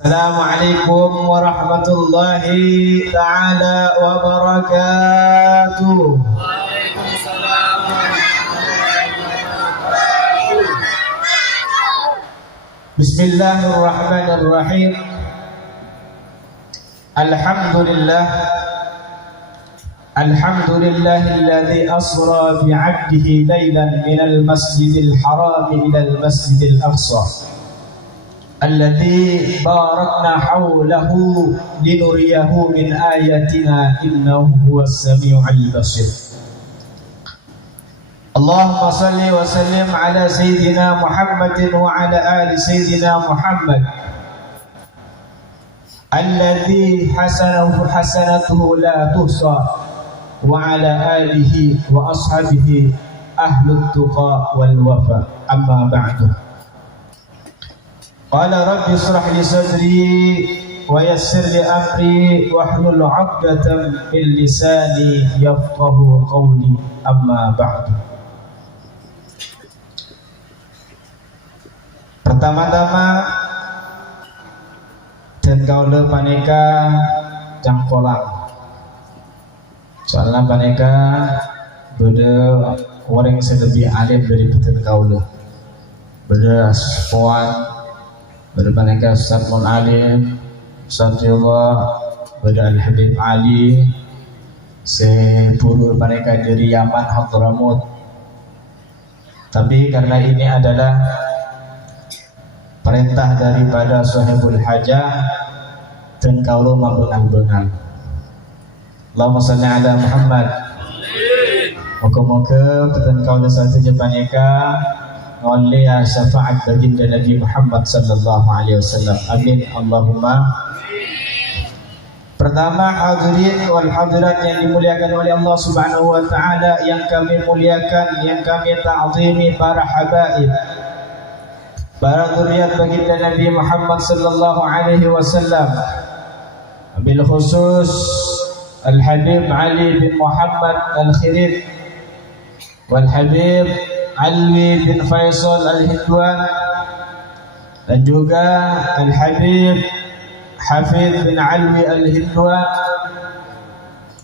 Assalamualaikum warahmatullahi ta'ala wabarakatuh. Waalaikumsalam warahmatullahi wabarakatuh. Bismillahirrahmanirrahim. Alhamdulillahilladzi asra bi'abdihi laylan minal masjidil haram ilal masjidil aqsa alladzi barakna hawlahu linuriyahu min ayatina innahu huwas samiu'ul basir. Allahumma salli wa sallim ala sayyidina Muhammadin wa ala ali sayyidina Muhammad alladzi hasanatuhu la tuhsa wa ala alihi wa ashabihi ahlut tuqa wal wafa. Amma ba'du. Qala rabbi israh li sadri wa yassir li amri wahlul 'uqdatam min lisani yafqahu qawli. Amma ba'du. Pertama-tama dan kaula paneka jangkolang. Soalnya paneka beda orang yang lebih alim dari betul kaula. Beda sepuan, beda paneka Ustaz Mun Alim, Ustaz Allah, beda Al-Habib Ali, sepuluh paneka dari Yaman Hadramut. Tapi karena ini adalah perintah daripada sahibul hajah dan kaulo membengal-bengal. Allahumma salli ala Muhammad. Moga-moga dan kaulo satu jepaneka oleh syafaat baginda Nabi Muhammad sallallahu alaihi wasallam. Amin Allahumma. Pertama, hadirin wal hadirat yang dimuliakan oleh Allah Subhanahu wa taala, yang kami muliakan, yang kami ta'zimi, para habaib, para zuriat baginda Nabi Muhammad sallallahu alaihi wasallam, bil khusus Al-Habib Ali bin Muhammad Al-Khirib wal Habib Alwi bin Faisal Al-Hindwan, dan juga Al-Habib Hafid bin Alwi Al-Hindwan.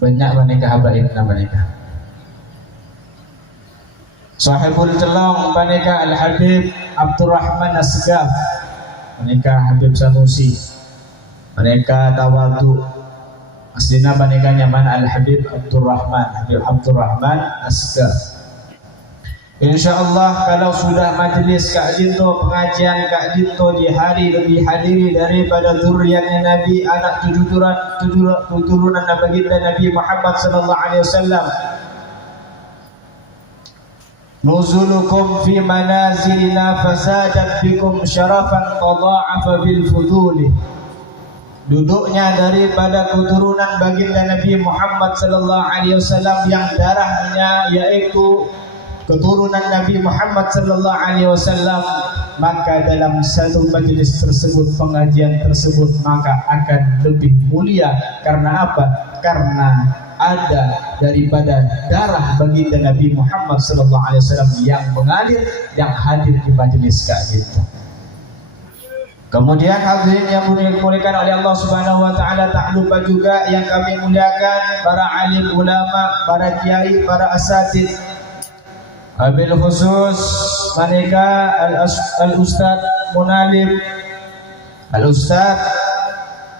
Banyak mereka habaib mereka. Sahibul Celong mereka Al-Habib Abdurrahman Asgaf, mereka Habib Sanusi, mereka Tawadu. Aslinya mereka nyaman Al-Habib Abdurrahman, Habib Abdurrahman Asgaf. InsyaAllah kalau sudah majlis Kak Dinto, pengajian Kak Dinto dihadiri daripada zuriatnya Nabi, anak turunan baginda Nabi Muhammad sallallahu alaihi wasallam. Nuzulukum fi manazilina fasadat bikum syarafan tadha'afa bil fuduli. Duduknya daripada keturunan baginda Nabi Muhammad sallallahu alaihi wasallam yang darahnya yaitu keturunan Nabi Muhammad sallallahu alaihi wasallam, maka dalam satu majlis tersebut, pengajian tersebut, maka akan lebih mulia. Karena apa? Karena ada daripada darah baginda Nabi Muhammad sallallahu alaihi wasallam yang mengalir, yang hadir di majlis kita. Kemudian hadirin yang dimuliakan oleh Allah Subhanahu wa taala, tak lupa juga yang kami muliakan para alim ulama, para kiai, para asatid. Abil khusus mereka Al-Ustaz Munalim, Al-Ustaz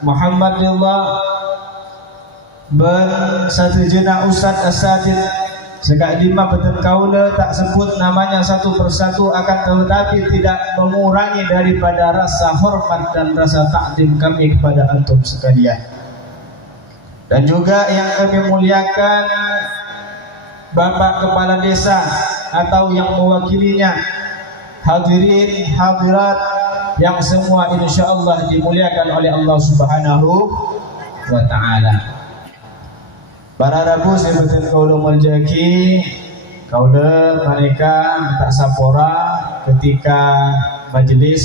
Muhammad Ridha, ben satu jenak Ustaz Asatid. Sekak lima betul kaula tak sebut namanya satu persatu, akan tetapi tidak mengurangi daripada rasa hormat dan rasa takdim kami kepada antum sekalian. Dan juga yang kami muliakan Bapak Kepala Desa atau yang mewakilinya, hadirin hadirat yang semua insyaallah dimuliakan oleh Allah Subhanahu wa taala. Para rabu sebetul kaula muljaki, kaula mereka tak sapora ketika majlis,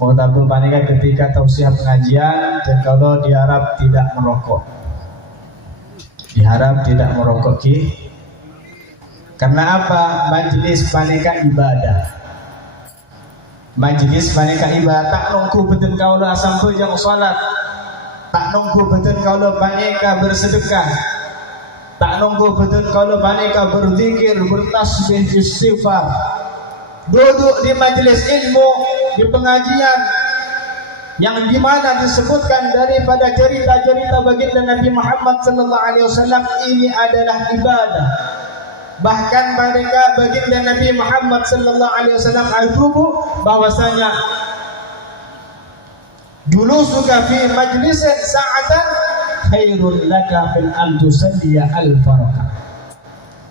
ataupun mereka ketika tausiah pengajian, dan kaula diharap tidak merokok. Diharap tidak merokok ki. Karena apa? Majlis mereka ibadah. majlis maneka ibadah tak nunggu betul kaula sampai jam salat, tak nunggu betul kaula maneka bersedekah, tak nunggu betul kaula maneka berzikir, bertasbih, istighfar, duduk di majlis ilmu, di pengajian yang dimana disebutkan daripada cerita-cerita baginda Nabi Muhammad sallallahu alaihi wasallam, ini adalah ibadah. Bahkan mereka baginda Nabi Muhammad sallallahu alaihi wasallam al-tubu bahwasanya dulu suka fi majlisin sa'atan khairul laka min an tusalliya al-farqa.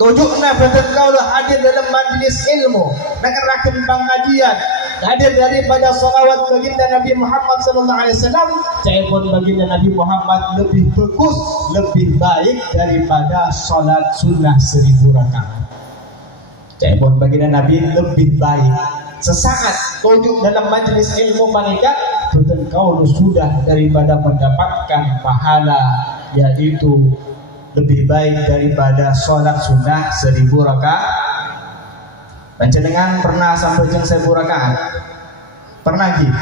Tujukna betul kaulah hadir dalam majlis ilmu, nakarakan pengajian, hadir daripada salawat baginda Nabi Muhammad sallallahu alaihi wasallam. Caipun baginda Nabi Muhammad lebih bagus, lebih baik daripada salat sunnah 1000 rakaat. Caipun baginda Nabi lebih baik. Sesaat tujuk dalam majlis ilmu mereka, betul kau sudah daripada mendapatkan pahala, yaitu lebih baik daripada sholat sunnah 1000 rakaat. Panjenengan pernah sampai jam 1000 rakaat? Pernah gitu?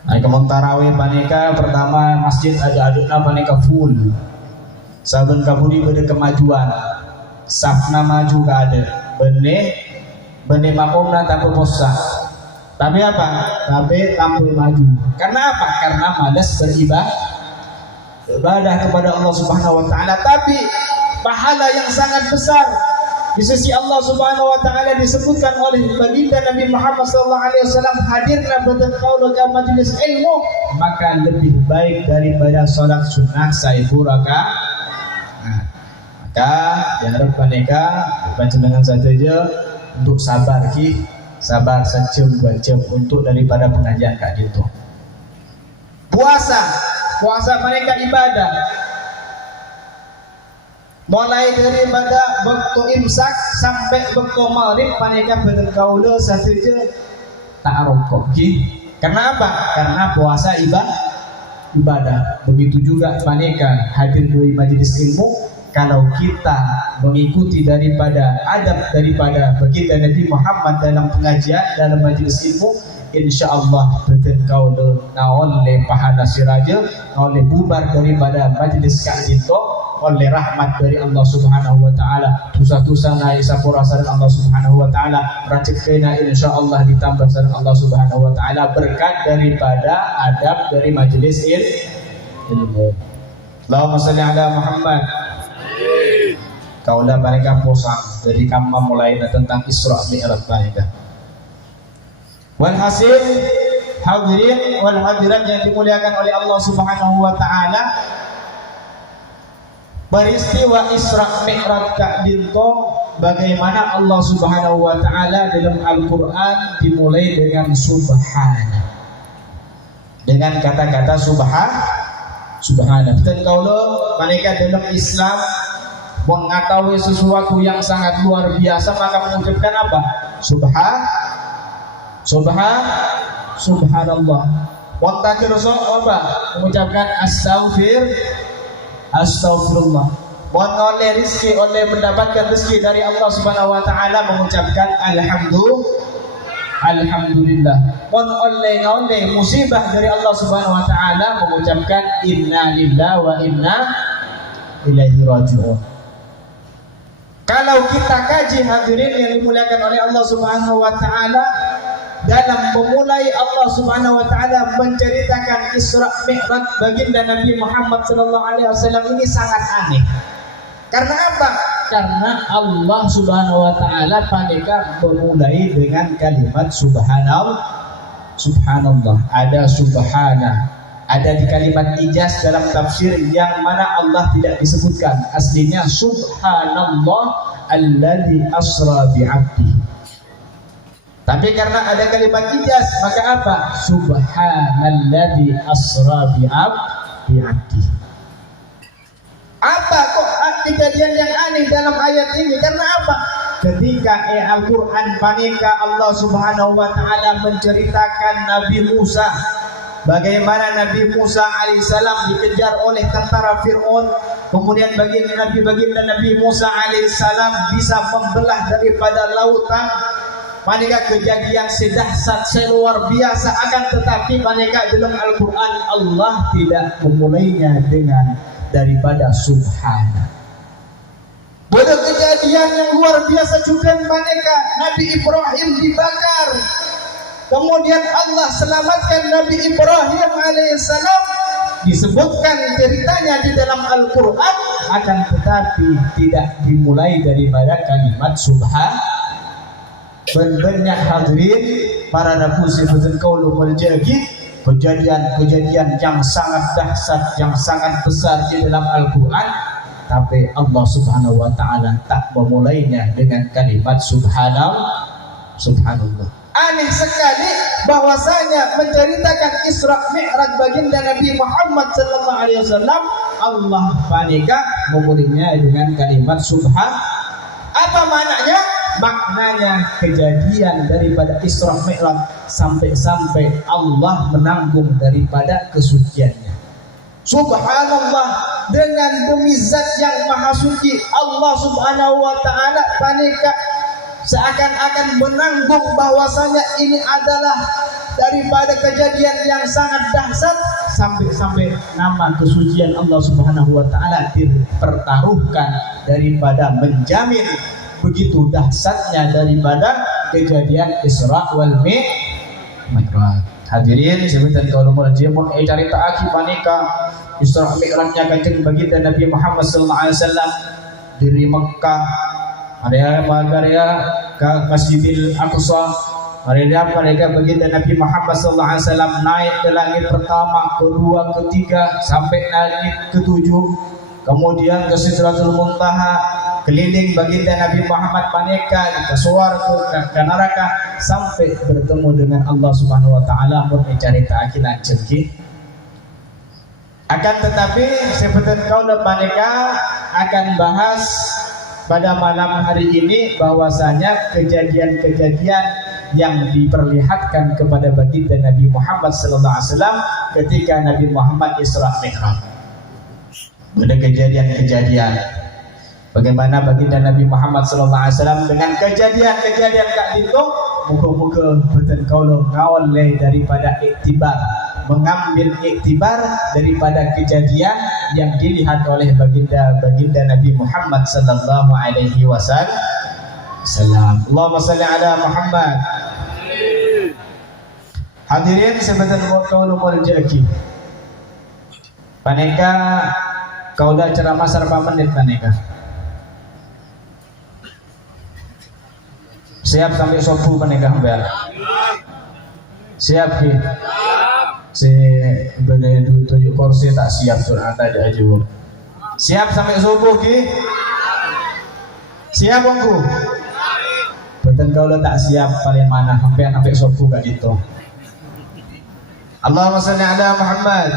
Nah, kemun tarawih panika pertama masjid ada panika full. Saben kabudi beda kemajuan. Safna maju gak ada. Benih makumna tanpa posa. Tapi apa? Tapi tampil maju. Karena apa? Karena malas beribadah kepada Allah Subhanahu wa taala. Tapi pahala yang sangat besar di sisi Allah Subhanahu wa taala disebutkan oleh baginda Nabi Muhammad sallallahu alaihi wasallam, hadirna betul qaul ke majelis ilmu maka lebih baik daripada salat sunnah 1000 rakaat. Maka diharapkan mereka panjenengan saja untuk sabar sabar sejam 2 jam untuk daripada pengajian kak gitu. Puasa mereka ibadah. Mulai daripada waktu imsak sampai waktu maghrib mereka berkaula saja tak rokok. Karena apa? Karena puasa ibadah. Begitu juga mereka hadir di majelis ilmu. Kalau kita mengikuti daripada adab daripada baginda Nabi Muhammad dalam pengajian, dalam majelis ilmu, insyaallah betul kau oleh pahala siraja, oleh bubar daripada majelis kajito, oleh rahmat dari Allah Subhanahu wa taala. Tusa-tusa na isapura sareng Allah Subhanahu wa taala, rajekna insyaallah ditambah sareng Allah Subhanahu wa taala berkat daripada adab dari majelis ilmu. Allahumma shalli ala Muhammad. Kaulah mereka posang dari kamma mulai tentang Isra Mi'raj mereka. Walhasil hadirin wal hadirat yang dimuliakan oleh Allah Subhanahu wa taala, peristiwa Isra Mi'raj Kak Dinto, bagaimana Allah Subhanahu wa taala dalam Al-Qur'an dimulai dengan subhana. Dengan kata-kata subhana. Dan kalau mereka dalam Islam mengetahui sesuatu yang sangat luar biasa maka mengucapkan apa? Subhanallah. Wantakir apa? Mengucapkan Astaghfirullah. Mohon oleh rizki, oleh mendapatkan rizki dari Allah Subhanahu wa taala mengucapkan Alhamdulillah. Mohon oleh musibah dari Allah Subhanahu wa taala mengucapkan inna lillahi wa inna ilaihi raji'un. Kalau kita kaji hadirin yang dimuliakan oleh Allah Subhanahu wa taala, dalam memulai Allah Subhanahu wa taala menceritakan Isra Mi'raj baginda Nabi Muhammad sallallahu alaihi wasallam ini sangat aneh. Karena apa? Karena Allah Subhanahu wa taala panika memulai dengan kalimat subhanallah. Ada subhana. Ada di kalimat ijaz dalam tafsir yang mana Allah tidak disebutkan. Aslinya subhanallah alladzi asra bi'abdihi. Tapi karena ada kalimat ijaz maka apa? Subhanalladzi asra bi'abdihi. Apa kok kejadian yang aneh dalam ayat ini? Karena apa? Ketika Al-Quran panika Allah Subhanahu wa ta'ala menceritakan Nabi Musa, bagaimana Nabi Musa alaihissalam dikejar oleh tentara Fir'aun, kemudian baginda Nabi Musa alaihissalam bisa membelah daripada lautan, Maneka kejadian sedahsyat seluar biasa, akan tetapi maneka dalam Al-Quran Allah tidak memulainya dengan daripada subhana. Pada kejadian yang luar biasa juga maneka Nabi Ibrahim dibakar, kemudian Allah selamatkan Nabi Ibrahim alaihissalam, disebutkan ceritanya di dalam Al-Quran, akan tetapi tidak dimulai daripada kalimat subhan. Banyak hadirin para nafusi fadzal qaulu wal jahid, kejadian-kejadian yang sangat dahsyat, yang sangat besar di dalam Al-Quran, tapi Allah Subhanahu wa taala tak memulainya dengan kalimat subhanallah. Aneh sekali bahwasanya menceritakan Isra Mi'raj baginda Nabi Muhammad sallallahu alaihi wasallam, Allah panika memulainya dengan kalimat subhan. Apa maknanya? Maknanya kejadian daripada Isra Mi'raj sampai-sampai Allah menanggung daripada kesuciannya. Subhanallah, dengan demi zat yang maha suci, Allah Subhanahu wa taala panika seakan-akan menanggung bahwasanya ini adalah daripada kejadian yang sangat dahsyat, sampai-sampai nama kesucian Allah Subhanahu wa taala dipertaruhkan daripada menjamin begitu dahsyatnya daripada kejadian Isra wal Mi'raj. Hadirin sebentar kalau mau jamun cerita aki panika Isra Mi'rajnya kanjeng baginda Nabi Muhammad sallallahu alaihi wasallam dari Mekah area Magarya ke Masjidil Aqsa. Area mereka baginda Nabi Muhammad sallallahu alaihi wasallam naik ke langit pertama, kedua, ketiga sampai langit ketujuh, kemudian ke Sidratul Muntaha, keliling baginda Nabi Muhammad paneka ke swarga ke neraka sampai bertemu dengan Allah Subhanahu wa taala. Mun carita akilan cengki. Akan tetapi sebentar kaula paneka akan bahas pada malam hari ini bahwasanya kejadian-kejadian yang diperlihatkan kepada baginda Nabi Muhammad sallallahu alaihi wasallam ketika Nabi Muhammad Isra Mi'raj. Ada kejadian-kejadian bagaimana baginda Nabi Muhammad sallallahu alaihi wasallam dengan kejadian-kejadian kak itu, muka-muka betul kaulo ngawal daripada iktibar, mengambil iktibar daripada kejadian yang dilihat oleh baginda Nabi Muhammad sallallahu alaihi wasallam. Allahumma salli ala Muhammad. Hadirin sebentar kaulo muljaki. Paneka kaulah ceramah serba menit paneka. Siap sampai subuh paneka mbak. Siap ki. Si benda tujuh kursi tak siap surat aja aja. Siap sampai subuh ki. Siap bangku. Betul kau tak siap paling mana sampai subuh gak gitu. Allahumma salli ala Muhammad.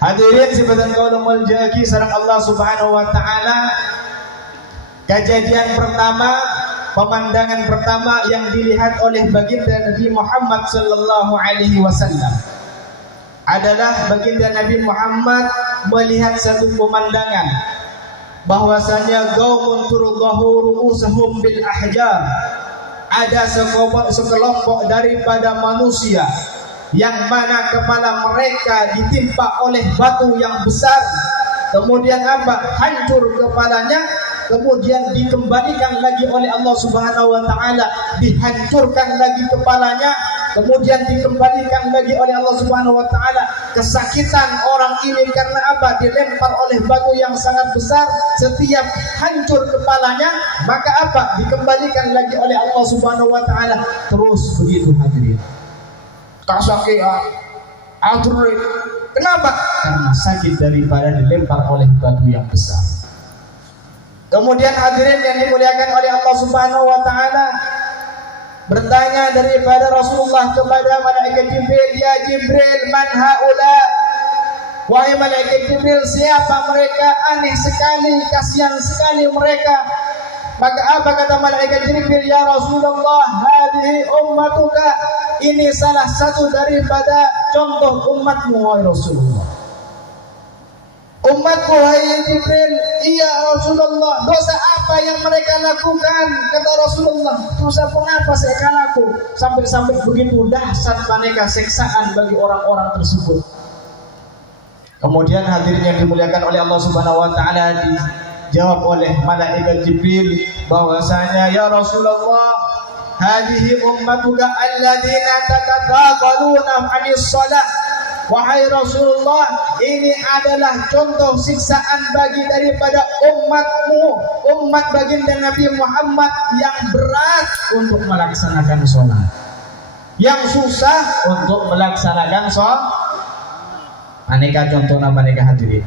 Hadirin sebentar kau muljaki sareng Allah Subhanahu wa taala. Kejadian pertama, pemandangan pertama yang dilihat oleh baginda Nabi Muhammad sallallahu alaihi wasallam adalah baginda Nabi Muhammad melihat satu pemandangan bahwasanya qaumun turdahu ru'usuhum bil ahjar. Ada sekelompok daripada manusia yang mana kepala mereka ditimpa oleh batu yang besar, kemudian apa? Hancur kepalanya, kemudian dikembalikan lagi oleh Allah Subhanahu wa taala, dihancurkan lagi kepalanya, kemudian dikembalikan lagi oleh Allah Subhanahu wa taala. Kesakitan orang ini karena apa? Dilempar oleh batu yang sangat besar, setiap hancur kepalanya, maka apa? Dikembalikan lagi oleh Allah Subhanahu wa taala. Terus begitu hadirin. Tak sakit atur. Kenapa? Karena sakit daripada dilempar oleh batu yang besar. Kemudian hadirin yang dimuliakan oleh Allah Subhanahu wa taala, bertanya daripada Rasulullah kepada malaikat Jibril, ya Jibril, man haula? Wahai malaikat Jibril, siapa mereka? Aneh sekali, kasihan sekali mereka. Maka apa kata malaikat Jibril? Ya Rasulullah, hadhihi ummatuka, ini salah satu daripada contoh umatmu wahai Rasulullah. Umatku wahai Jibril, iya Rasulullah, dosa apa yang mereka lakukan? Kata Rasulullah, dosa pengapa saya laku? Sampai begitu dahsyat mereka siksaan bagi orang-orang tersebut. Kemudian hadirin yang dimuliakan oleh Allah Subhanahu wa taala, dijawab oleh malaikat Jibril bahwasanya ya Rasulullah, hadhihi ummatuka alladzina tataqaluna 'anis shalah. Wahai Rasulullah, ini adalah contoh siksaan bagi daripada umatmu, umat baginda Nabi Muhammad yang berat untuk melaksanakan sholat, yang susah untuk melaksanakan sholat. Aneka contohnya mereka hadirin.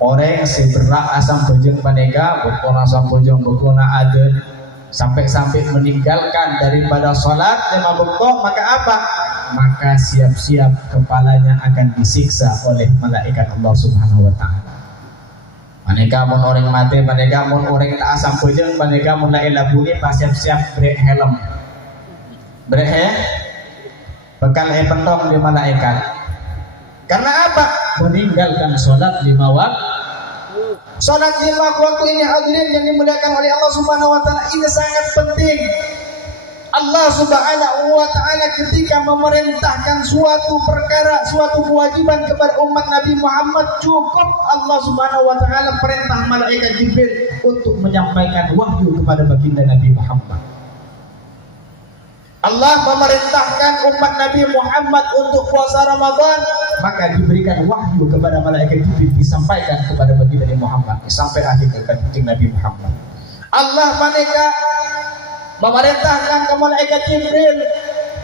Orang si berak asam bojong paneka, bukona asam bojong bukona aden, sampai meninggalkan daripada sholat 5 waktu, maka apa? Maka siap-siap kepalanya akan disiksa oleh malaikat Allah Subhanahu wa taala. Maneka mun orang mati, maneka mun orang tak asam bojong, maneka mun la ilabuni pas siap-siap brek helm. Brek bekal pentong di malaikat. Karena apa? Meninggalkan sholat 5 waktu. Sholat 5 waktu ini hadirin yang dimuliakan oleh Allah Subhanahu wa taala, ini sangat penting. Allah Subhanahu wa taala ketika memerintahkan suatu perkara, suatu kewajiban kepada umat Nabi Muhammad, cukup Allah Subhanahu wa taala perintah malaikat Jibril untuk menyampaikan wahyu kepada baginda Nabi Muhammad. Allah memerintahkan umat Nabi Muhammad untuk puasa Ramadan, maka diberikan wahyu kepada malaikat Jibril, disampaikan kepada baginda Nabi Muhammad sampai akhir kehidupan Nabi Muhammad. Allah memerintahkan ke malaikat Jibril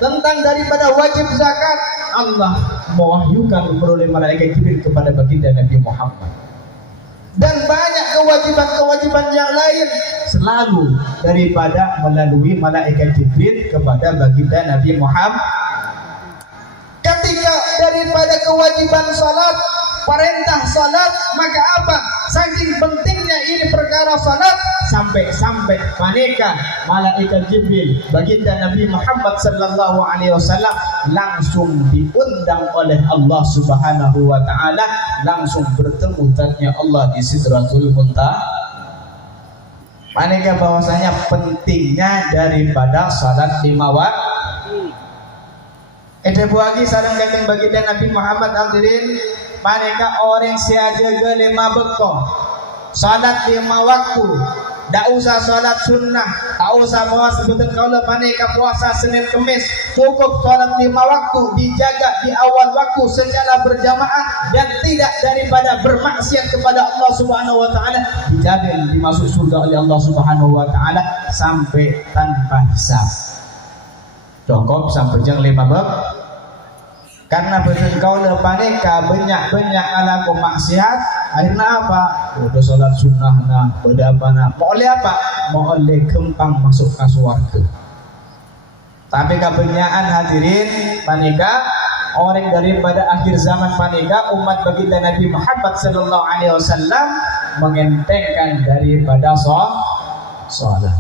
tentang daripada wajib zakat. Allah mewahyukan melalui malaikat Jibril kepada baginda Nabi Muhammad. Dan banyak kewajiban-kewajiban yang lain selalu daripada melalui malaikat Jibril kepada baginda Nabi Muhammad. Ketika daripada kewajiban salat, perintah salat, maka apa? Saking pentingnya ini perkara salat, sampai maneka malaikat Jibril baginda Nabi Muhammad sallallahu alaihi wasallam langsung diundang oleh Allah Subhanahu wa taala, langsung bertemu zatnya Allah di Sidratul Muntaha. Maneka bahwasanya pentingnya daripada salat 5 waktu. Ada buagi sarang kanjeng baginda Nabi Muhammad hadirin, maneka orang siaga 5 bekto, salat 5 waktu. Tak usah salat sunnah, tak usah bawa sebutan kaulah maneka puasa Senin Kemis, cukup salat 5 waktu, dijaga di awal waktu secara berjamaah dan tidak daripada bermaksiat kepada Allah Subhanahu wa taala, dijamin dimasuk surga oleh Allah Subhanahu wa taala sampai tanpa hisab. Cukup sampai jam 5 bab. Karena betul kau lepaneka banyak alaku maksiat, akhirnya apa? Udah sholat sunnah nah, udah apa nah? Mau oleh apa? Mau oleh kempang masuk ke surga. Tapi kebanyakan hadirin paneka orang daripada akhir zaman paneka umat baginda Nabi Muhammad sallallahu alaihi wasallam mengentengkan daripada sholat.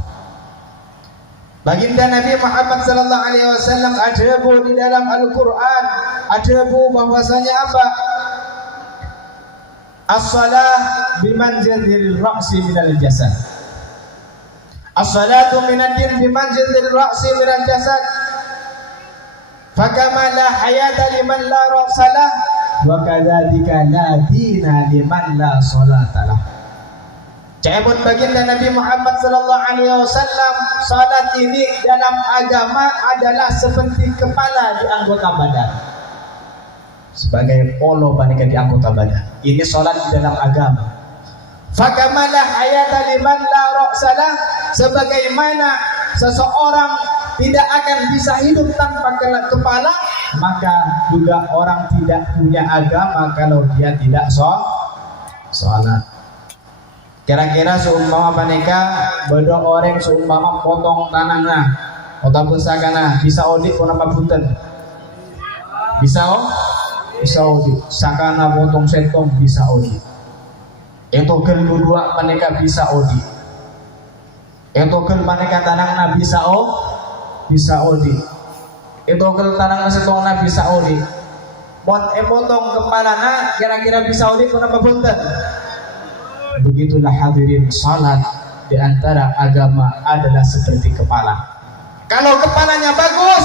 Baginda Nabi Muhammad sallallahu alaihi wasallam ada di dalam Al-Qur'an, ada bahwasanya apa? As-salah bimanzilil ra'si minal jasad. As-salatu minad-din bimanzilil ra'si minal jasad. Fakama la hayata liman la ra'sa lah, wa kadzalika la dina liman la salata lah. Cabut baginda Nabi Muhammad sallallahu alaihi wasallam, salat ini dalam agama adalah seperti kepala di anggota badan. Sebagai polo panika di anggota badan. Ini salat di dalam agama. Fakamalah hayata liman la ra'salah, sebagaimana seseorang tidak akan bisa hidup tanpa kepala, maka juga orang tidak punya agama kalau dia tidak salat. Kira-kira seumpama paneka bodoh orang seumpama potong tanahnya, potong pusakana bisa audit pun apa punten? Bisa audit. Sakana potong sentong bisa audit. Itu kedua paneka bisa audit. Itu paneka tanahnya bisa audit. Itu tanahnya sentongnya bisa audit. Mon potong kepalana kira-kira bisa oleh kenapa punten. Begitulah hadirin, salat di antara agama adalah seperti kepala. Kalau kepalanya bagus,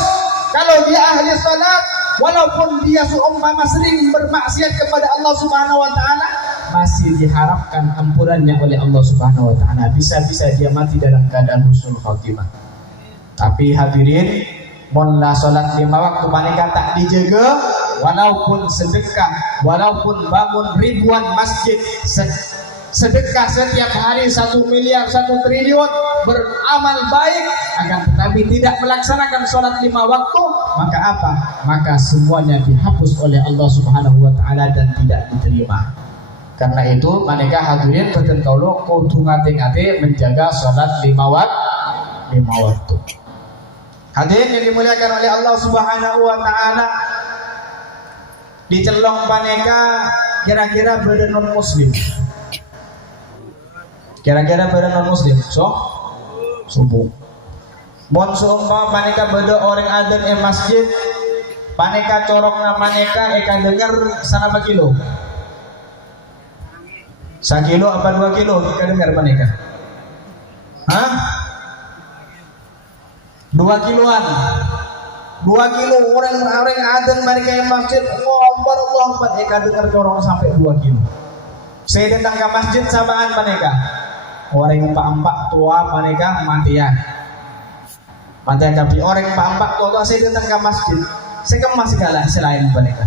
kalau dia ahli salat, walaupun dia seumpama sering bermaksiat kepada Allah Subhanahu wa taala, masih diharapkan ampunannya oleh Allah Subhanahu wa taala. Bisa-bisa dia mati dalam keadaan husnul khotimah. Tapi hadirin, mun la salat 5 waktu maneka tak dijaga, walaupun sedekah, walaupun bangun ribuan masjid, sedekah setiap hari 1 miliar, 1 triliun, beramal baik, akan tetapi tidak melaksanakan sholat 5 waktu, maka apa? Maka semuanya dihapus oleh Allah Subhanahu wa taala dan tidak diterima. Karena itu maneka hadirin boten kaulo kudu ngate-ngate menjaga sholat 5 waktu. Hadirin yang dimuliakan oleh Allah Subhanahu wa taala, dicelong paneka kira-kira pada non muslim. Kira-kira pada non muslim. Subuh. Mon seumpama paneka pada orang adzan masjid, paneka corokna paneka eka dengar sana kilo. 1 kilo apa 2 kilo kita dengar paneka? Hah? 2 kiloan. 2 kilo orang adzan mereka yang masjid, Allah Akbar, eka dengar corong sampai 2 kilo. Saya datang ke masjid sabaan paneka. Orang empat tua paneka matian. Matian tapi orang empat tua saya datang ke masjid. Saya kemas segala selain paneka.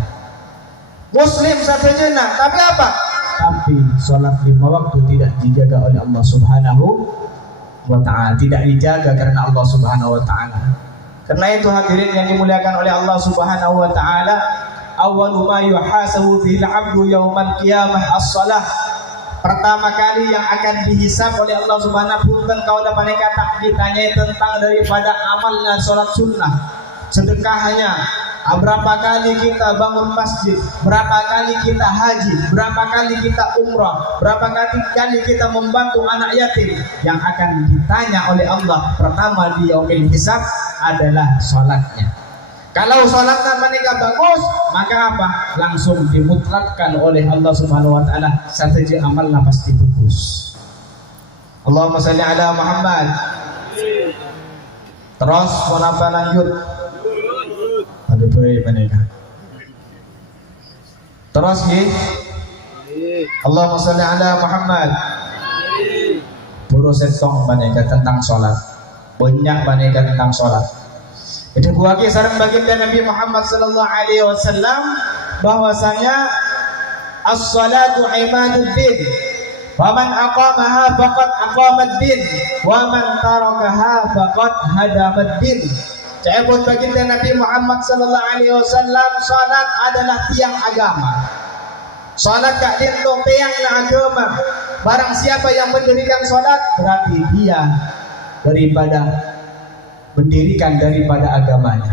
Muslim satu jenah, tapi apa? Tapi sholat 5 waktu tidak dijaga oleh Allah Subhanahu wa ta'ala, tidak dijaga karena Allah Subhanahu wa ta'ala. Karena itu hadirin yang dimuliakan oleh Allah Subhanahu wa ta'ala, awwalu ma yuhasabu bil 'abdu yaumal qiyamah as-shalah. Pertama kali yang akan dihisab oleh Allah Subhanahu wa ta'ala, kaulah mereka tak ditanyai tentang daripada amalnya sholat sunnah, sedekahnya, berapa kali kita bangun masjid, berapa kali kita haji, berapa kali kita umrah, berapa kali kita membantu anak yatim. Yang akan ditanya oleh Allah pertama di yaumil hisab adalah sholatnya. Kalau sholatnya mereka bagus, maka apa? Langsung dimutlakkan oleh Allah Subhanahu wa ta'ala, strategi amalnya pasti bagus. Allahumma shalli ala Muhammad. Terus kenapa lanjut? Ada baik mereka. Terus Allahumma shalli ala Muhammad. Buru setong mereka tentang sholat. Banyak mereka tentang sholat. Itu buah sareng baginda Nabi Muhammad sallallahu alaihi wasallam bahwasanya as-salatu imaduddin. Wa man aqamaha faqad aqamaddin wa man tarakaha faqad hadamaddin. Cabut baginda Nabi Muhammad sallallahu alaihi wasallam, salat adalah tiang agama. Salat kak dinto tiang agama. Barang siapa yang mendirikan salat berarti dia mendirikan daripada agamanya.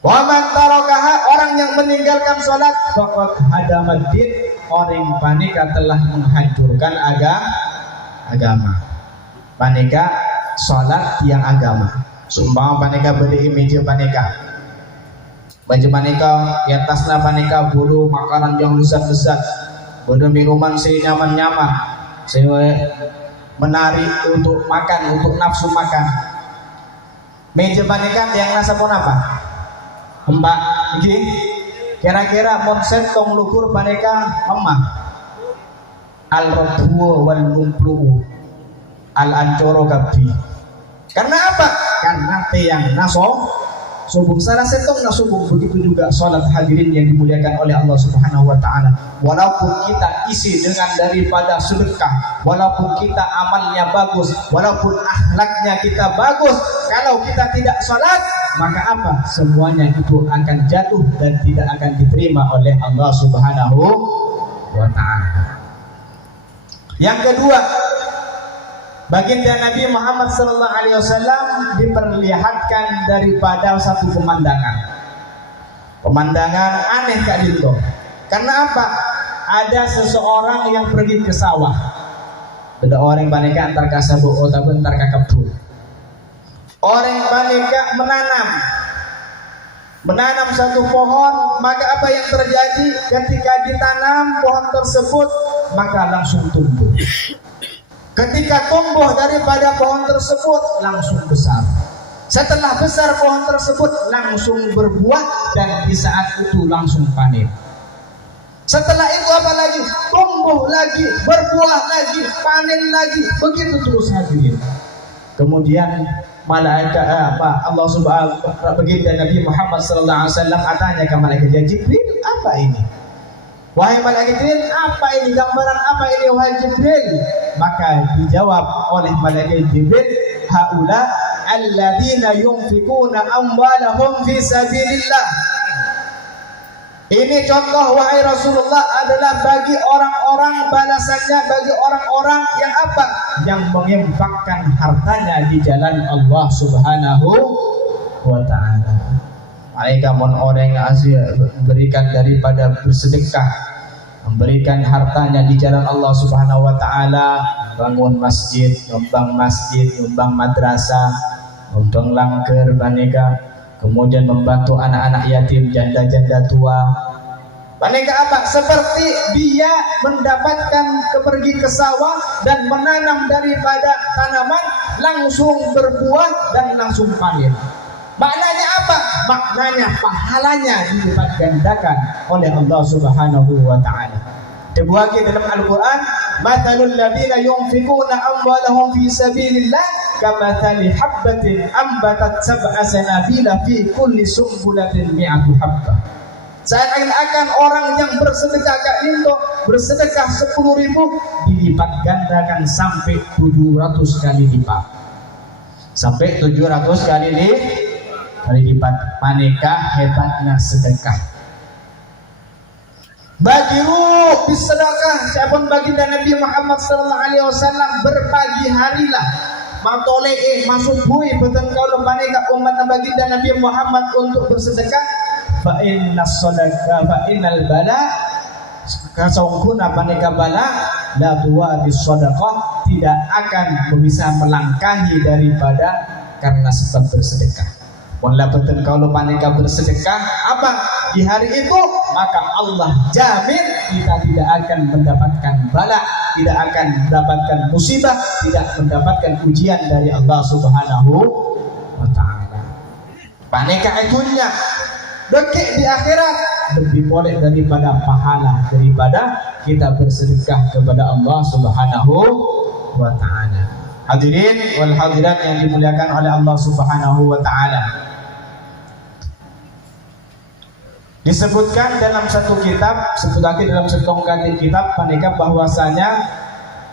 Wa man tarakaha, orang yang meninggalkan salat faqad hadamaddin, orang panika telah menghancurkan agama. Panika salat tiang agama. Sumpah paneka beli meja paneka, baju paneka di atasnya paneka bulu makanan yang lezat-lezat, bulu minuman senyaman-nyaman, menarik untuk makan, untuk nafsu makan. Meja paneka yang rasa pun apa? Mbak, gini, kira-kira monset tong lukur paneka emah. Al-Rabbu wal Mumplu al-Ancoro Gabi. Karena apa? Karena tiang subung salah setong subung. Begitu juga sholat hadirin yang dimuliakan oleh Allah Subhanahu wa ta'ala. Walaupun kita isi dengan daripada sedekah, walaupun kita amalnya bagus, walaupun akhlaknya kita bagus, kalau kita tidak sholat, maka apa? Semuanya itu akan jatuh dan tidak akan diterima oleh Allah Subhanahu wa ta'ala. Yang kedua, baginda Nabi Muhammad sallallahu alaihi wasallam diperlihatkan daripada satu pemandangan aneh kak Dinto. Karena apa? Ada seseorang yang pergi ke sawah. Ada orang paneka antar kasabu atau antar kakabun. Orang paneka menanam. menanam satu pohon, maka apa yang terjadi ketika ditanam pohon tersebut, maka langsung tumbuh. Ketika tumbuh daripada pohon tersebut, langsung besar. Setelah besar pohon tersebut, langsung berbuah, dan di saat itu langsung panen. Setelah itu apa lagi? Tumbuh lagi, berbuah lagi, panen lagi, begitu terus hadirin. Kemudian malaikat Allah Subhanahu wa ta'ala baginda Nabi Muhammad sallallahu alaihi wasallam tanya ke malaikat Jibril, apa ini? Wahai malaikat Jibril, apa ini? Gambaran apa ini wahai Jibril? Maka dijawab oleh malaikat Jibril, haula alladzina yunfikuna amwalahum fi sabilillah. Ini contoh wahai Rasulullah adalah bagi orang-orang, balasannya bagi orang-orang yang apa? Yang menginfakkan hartanya di jalan Allah Subhanahu wa ta'ala. Mereka orang yang berikan daripada bersedekah, memberikan hartanya di jalan Allah Subhanahu wa ta'ala, bangun masjid, nyumbang madrasah, nyumbang langker baneka, kemudian membantu anak-anak yatim, janda-janda tua. Mereka apa? Seperti dia mendapatkan pergi ke sawah dan menanam daripada tanaman, langsung berbuah dan langsung panen. Maknanya apa? Maknanya pahalanya dilipat gandakan oleh Allah Subhanahu wa ta'ala. Dibuat dalam Al-Quran, mathalul ladzina yunfikuna amwalahum fi sabilillah kamathali habbatin ambatat sab'a sanabila fi kulli sumbulatin mi'atu habbah. Seakan-akan orang yang bersedekah Kak Lindo, bersedekah 10.000 dilipat gandakan sampai 700 kali lipat. Sampai 700 kali lipat. Manakah hebatnya sedekah? Bagiru bisedekah, siapun baginda Nabi Muhammad sallallahu alaihi wasallam berpagi harilah matoleh masuk bui betul kalau maneka umat baginda Nabi Muhammad untuk bersedekah. Fa innas sadaqah fa innal bala, kasungkuna maneka bala la tuwa bisedekah, tidak akan bisa melangkahi daripada karena sebab bersedekah. Wala betul kalau maneka bersedekah apa di hari itu, maka Allah jamin kita tidak akan mendapatkan bala, tidak akan mendapatkan musibah, tidak mendapatkan ujian dari Allah Subhanahu wa ta'ala. Maneka itunya dekik di akhirat lebih boleh daripada pahala daripada kita bersedekah kepada Allah Subhanahu wa ta'ala. Hadirin wal hadirat yang dimuliakan oleh Allah Subhanahu wa ta'ala. Disebutkan dalam satu kitab, sebut lagi dalam satu kitab paneka bahwasanya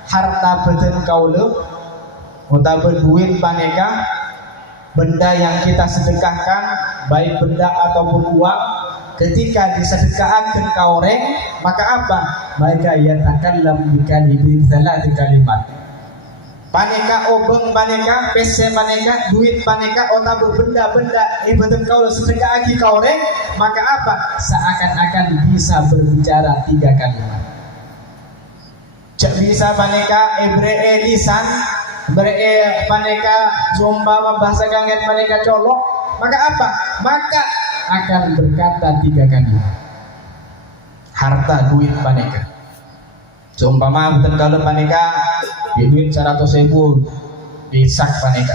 harta beden kaula utawa duit paneka, benda yang kita sedekahkan baik benda ataupun uang, ketika disedekahkan ke orang, maka apa? Mereka yatakallam bikalimin salati kalimat. Paneka obeng paneka, pese paneka, duit paneka, otak benda-benda betul kau sedekah lagi kau orang, maka apa? Seakan-akan bisa berbicara 3 kalimat. Cak bisa paneka ebree lisan, ebree paneka zomba bahasa gangen paneka colok, maka apa? Maka akan berkata 3 kalimat. Harta duit paneka. Seumpama betul kalau paneka duit 100.000 di sak paneka,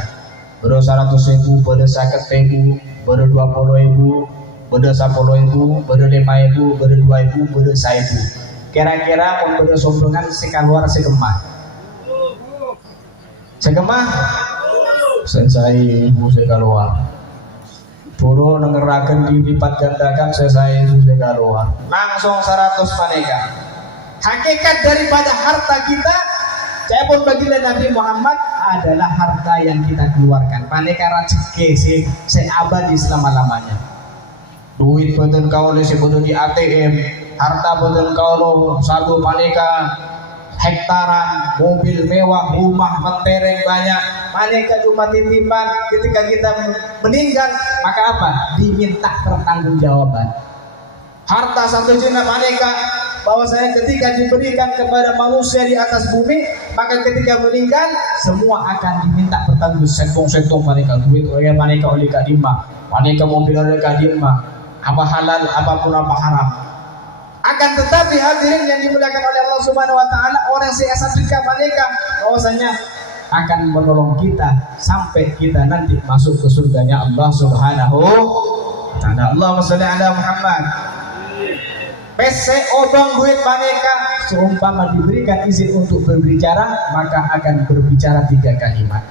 baru 100.000, baru 50.000, baru 20.000, baru 10.000, baru 5.000, baru 2.000, baru 1.000. Kira-kira memberi sombongan sekaluar segemah. Selesai ibu sekaluar. Puro nengerakan dilipat gandakan selesai ibu sekaluar. Langsung 100 paneka. Hakikat daripada harta kita, saya pun baginda Nabi Muhammad adalah harta yang kita keluarkan. Paneka rezeki seabadi selama-lamanya. Duit betul kau le sebetulnya di ATM, harta betul kau lo sabu paneka hektaran, mobil mewah, rumah mentereng banyak. Paneka cuma titipan, ketika kita meninggal, maka apa? Diminta pertanggungjawaban. Harta 1 juta paneka, bahwa saya ketika diberikan kepada manusia di atas bumi, maka ketika meninggal semua akan diminta pertanggungjawaban. datang ke setong-setong paneka duit oleh paneka oleh kadima, paneka mobil oleh kadima, apa halal apapun apa haram. Akan tetapi hadirin yang dimuliakan oleh Allah Subhanahu wa taala, orang yang sedekah paneka bahwasanya akan menolong kita sampai kita nanti masuk ke surganya Allah Subhanahu wa taala. Allahumma sholli ala Muhammad. Pese obong duit paneka seumpama diberikan izin untuk berbicara maka akan berbicara 3 kalimat.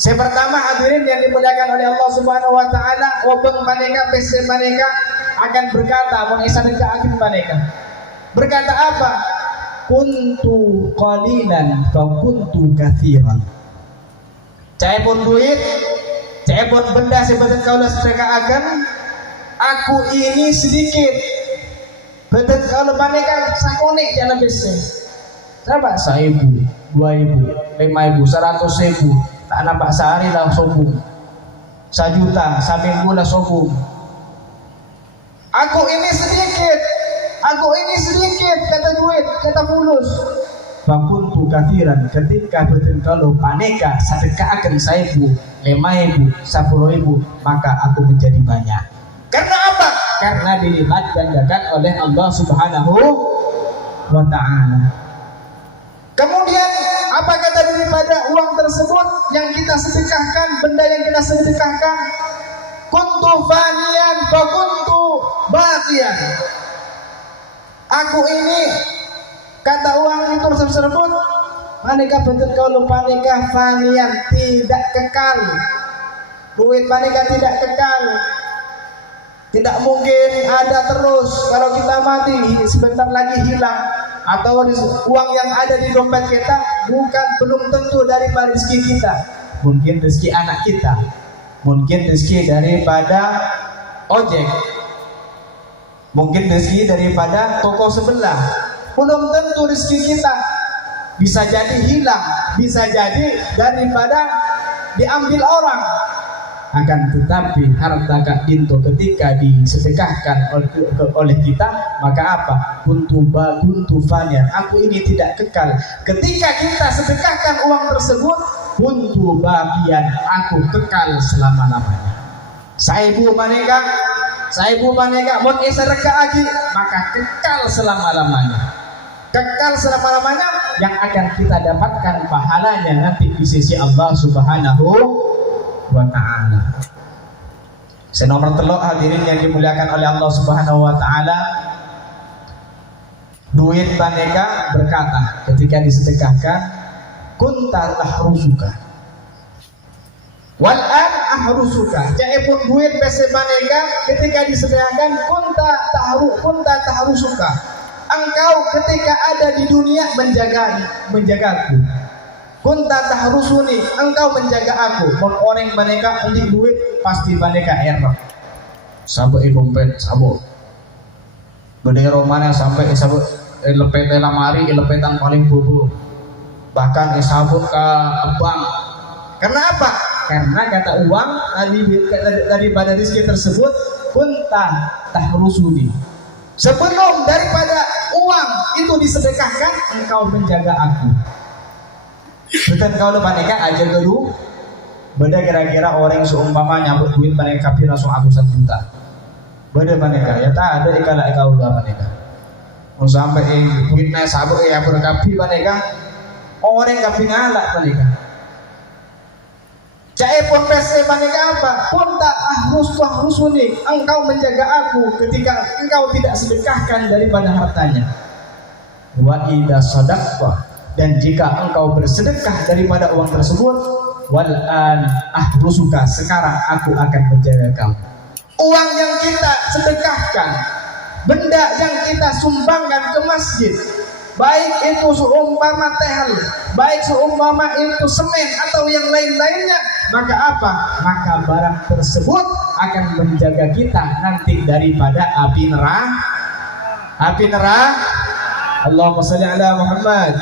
Yang pertama hadirin yang dimuliakan oleh Allah Subhanahu wa taala, obong paneka pese paneka akan berkata mengisadika akhir paneka. Berkata apa? Kuntu qalilan fa kuntu katsiran. Caipun duit, caipun benda sebadan kaulah sedekah akan aku ini sedikit. Betul kalau paneka sakonek jalan besi. Berapa? 1.000, 2.000, 5.000, 100.000. Tak nampak sehari lah sombong. 1 juta, seminggu lah sombong. Aku ini sedikit, kata duit, kata fulus. Fakuntu kathiran, ketika betul kalau paneka sedekah akan 1.000, 5.000, 10.000, maka aku menjadi banyak. Karena apa? Karena dilihat gandakan oleh Allah Subhanahu wa ta'ala. Kemudian apa kata daripada uang tersebut yang kita sedekahkan, benda yang kita sedekahkan? Kuntu faniyan fa kuntu baqiyan. Aku ini, kata uang itu tersebut, paneka betul kalau paneka faniyan, tidak kekal. Duit paneka tidak kekal. Tidak mungkin ada terus. Kalau kita mati sebentar lagi hilang. Atau uang yang ada di dompet kita belum tentu daripada rezeki kita. Mungkin rezeki anak kita, mungkin rezeki daripada ojek, mungkin rezeki daripada toko sebelah. Belum tentu rezeki kita. Bisa jadi hilang, bisa jadi daripada diambil orang. Akan tetapi harta Kak Dinto ketika disedekahkan oleh kita, maka apa? Kuntu fanian, aku ini tidak kekal. Ketika kita sedekahkan uang tersebut, kuntu baqiyan, aku kekal selama-lamanya. 1.000 maneka mun sedekah lagi, maka kekal selama-lamanya. Kekal selama-lamanya yang akan kita dapatkan pahalanya nanti di sisi Allah Subhanahu wa ta'ala. Senomor telok hadirin yang dimuliakan oleh Allah Subhanahu wa ta'ala, duit paneka berkata ketika disedekahkan, kunta tahrusuka wal an ahrusuka. Jaipun duit pese paneka ketika disedekahkan, kunta tahrusuka. Engkau ketika ada di dunia menjagaku. Kunta tahrusuni, engkau menjaga aku. Orang mereka untuk duit pasti mereka error. Sabuk dompet, sabuk. Bendera mana sampai sabuk lepet lamari, lepetan paling bobo. Bahkan sabuk ke bank. Karena apa? Karena kata uang daripada rezeki tersebut, kunta tahrusuni. Sebelum daripada uang itu disedekahkan, engkau menjaga aku. Betul kau lupa nikah aja dulu. Beda kira-kira orang seumpama nyambut duit paneka kapi langsung ratusan juta. Beda paneka ya tak ada ikala kau lupa paneka. Mau sampai duitnya sabuk ya berkapi paneka. Orang kapi ngalak paneka. Cai pun pese paneka apa? Pun tak ahrusuni. Engkau menjaga aku ketika engkau tidak sedekahkan daripada hartanya. Wa idza sadaqta, dan jika engkau bersedekah daripada uang tersebut, wal an ahrusuka, sekarang aku akan menjaga kamu. Uang yang kita sedekahkan, benda yang kita sumbangkan ke masjid, baik itu seumpama tehel, baik seumpama itu semen atau yang lain-lainnya, maka apa? Maka barang tersebut akan menjaga kita nanti daripada api neraka. Allahumma sholli ala Muhammad.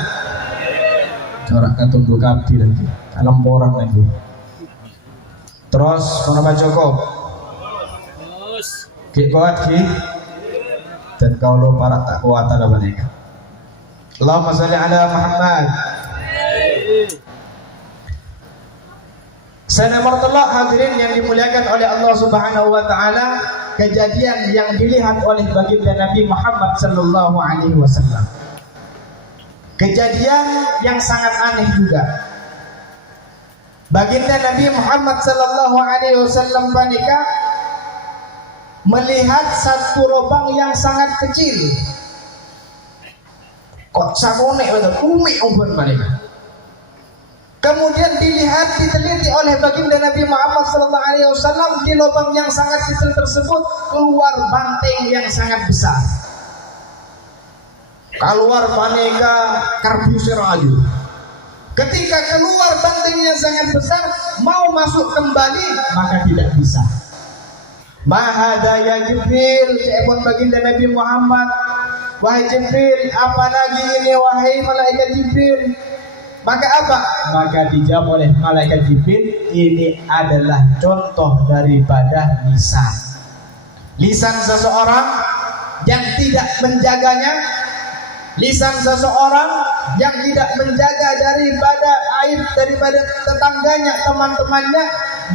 Corak katunggu kapi lagi, dalam borang lagi. Terus mana baca kau? Ki kuat ki, dan kau lo para tak kuat ada banyak. Allahumma sholli ala Muhammad. Sanamurtullah hadirin yang dimuliakan oleh Allah Subhanahu wa taala, kejadian yang dilihat oleh baginda Nabi Muhammad sallallahu alaihi wasallam. Kejadian yang sangat aneh juga. Baginda Nabi Muhammad sallallahu alaihi wasallam panika melihat satu lubang yang sangat kecil. Kok sakone betul umi umpun panika. Kemudian dilihat, diteliti oleh baginda Nabi Muhammad SAW, di lubang yang sangat kecil tersebut keluar banteng yang sangat besar. Keluar paneka karbusir ayu. Ketika keluar bantengnya sangat besar, mau masuk kembali maka tidak bisa. Mahada ya Jibril, ceebon baginda Nabi Muhammad. Wahai Jibril, apalagi ini wahai malaikat Jibril? Maka apa? Maka dijawab oleh malaikat Jibril, ini adalah contoh daripada lisan. Lisan seseorang yang tidak menjaganya, lisan seseorang yang tidak menjaga daripada aib daripada tetangganya, teman-temannya,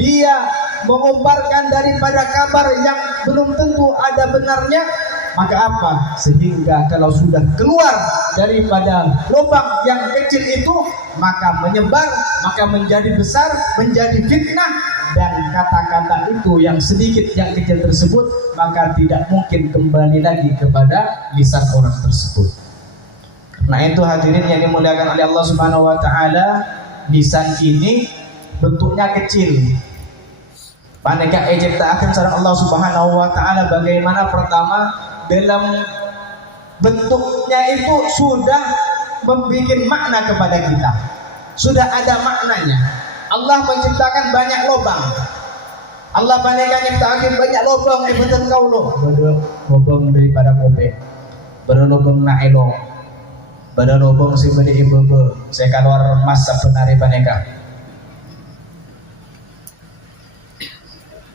dia mengumbarkan daripada kabar yang belum tentu ada benarnya. Maka apa? Sehingga kalau sudah keluar daripada lubang yang kecil itu, maka menyebar, maka menjadi besar, menjadi fitnah, dan kata-kata itu yang sedikit, yang kecil tersebut, maka tidak mungkin kembali lagi kepada lisan orang tersebut. Nah itu hadirin yang dimuliakan oleh Allah Subhanahu wa taala, lisan ini bentuknya kecil. Paneka ciptakan sareng Allah Subhanahu wa taala, bagaimana pertama dalam bentuknya itu sudah membuat makna kepada kita, sudah ada maknanya. Allah menciptakan banyak lubang. Allah paneka nyiptakan banyak lubang di badan kaulo. Lubang daripada kopi, berlubang naelo, berlubang si beri ibu, saya keluar emas sebenarnya paneka.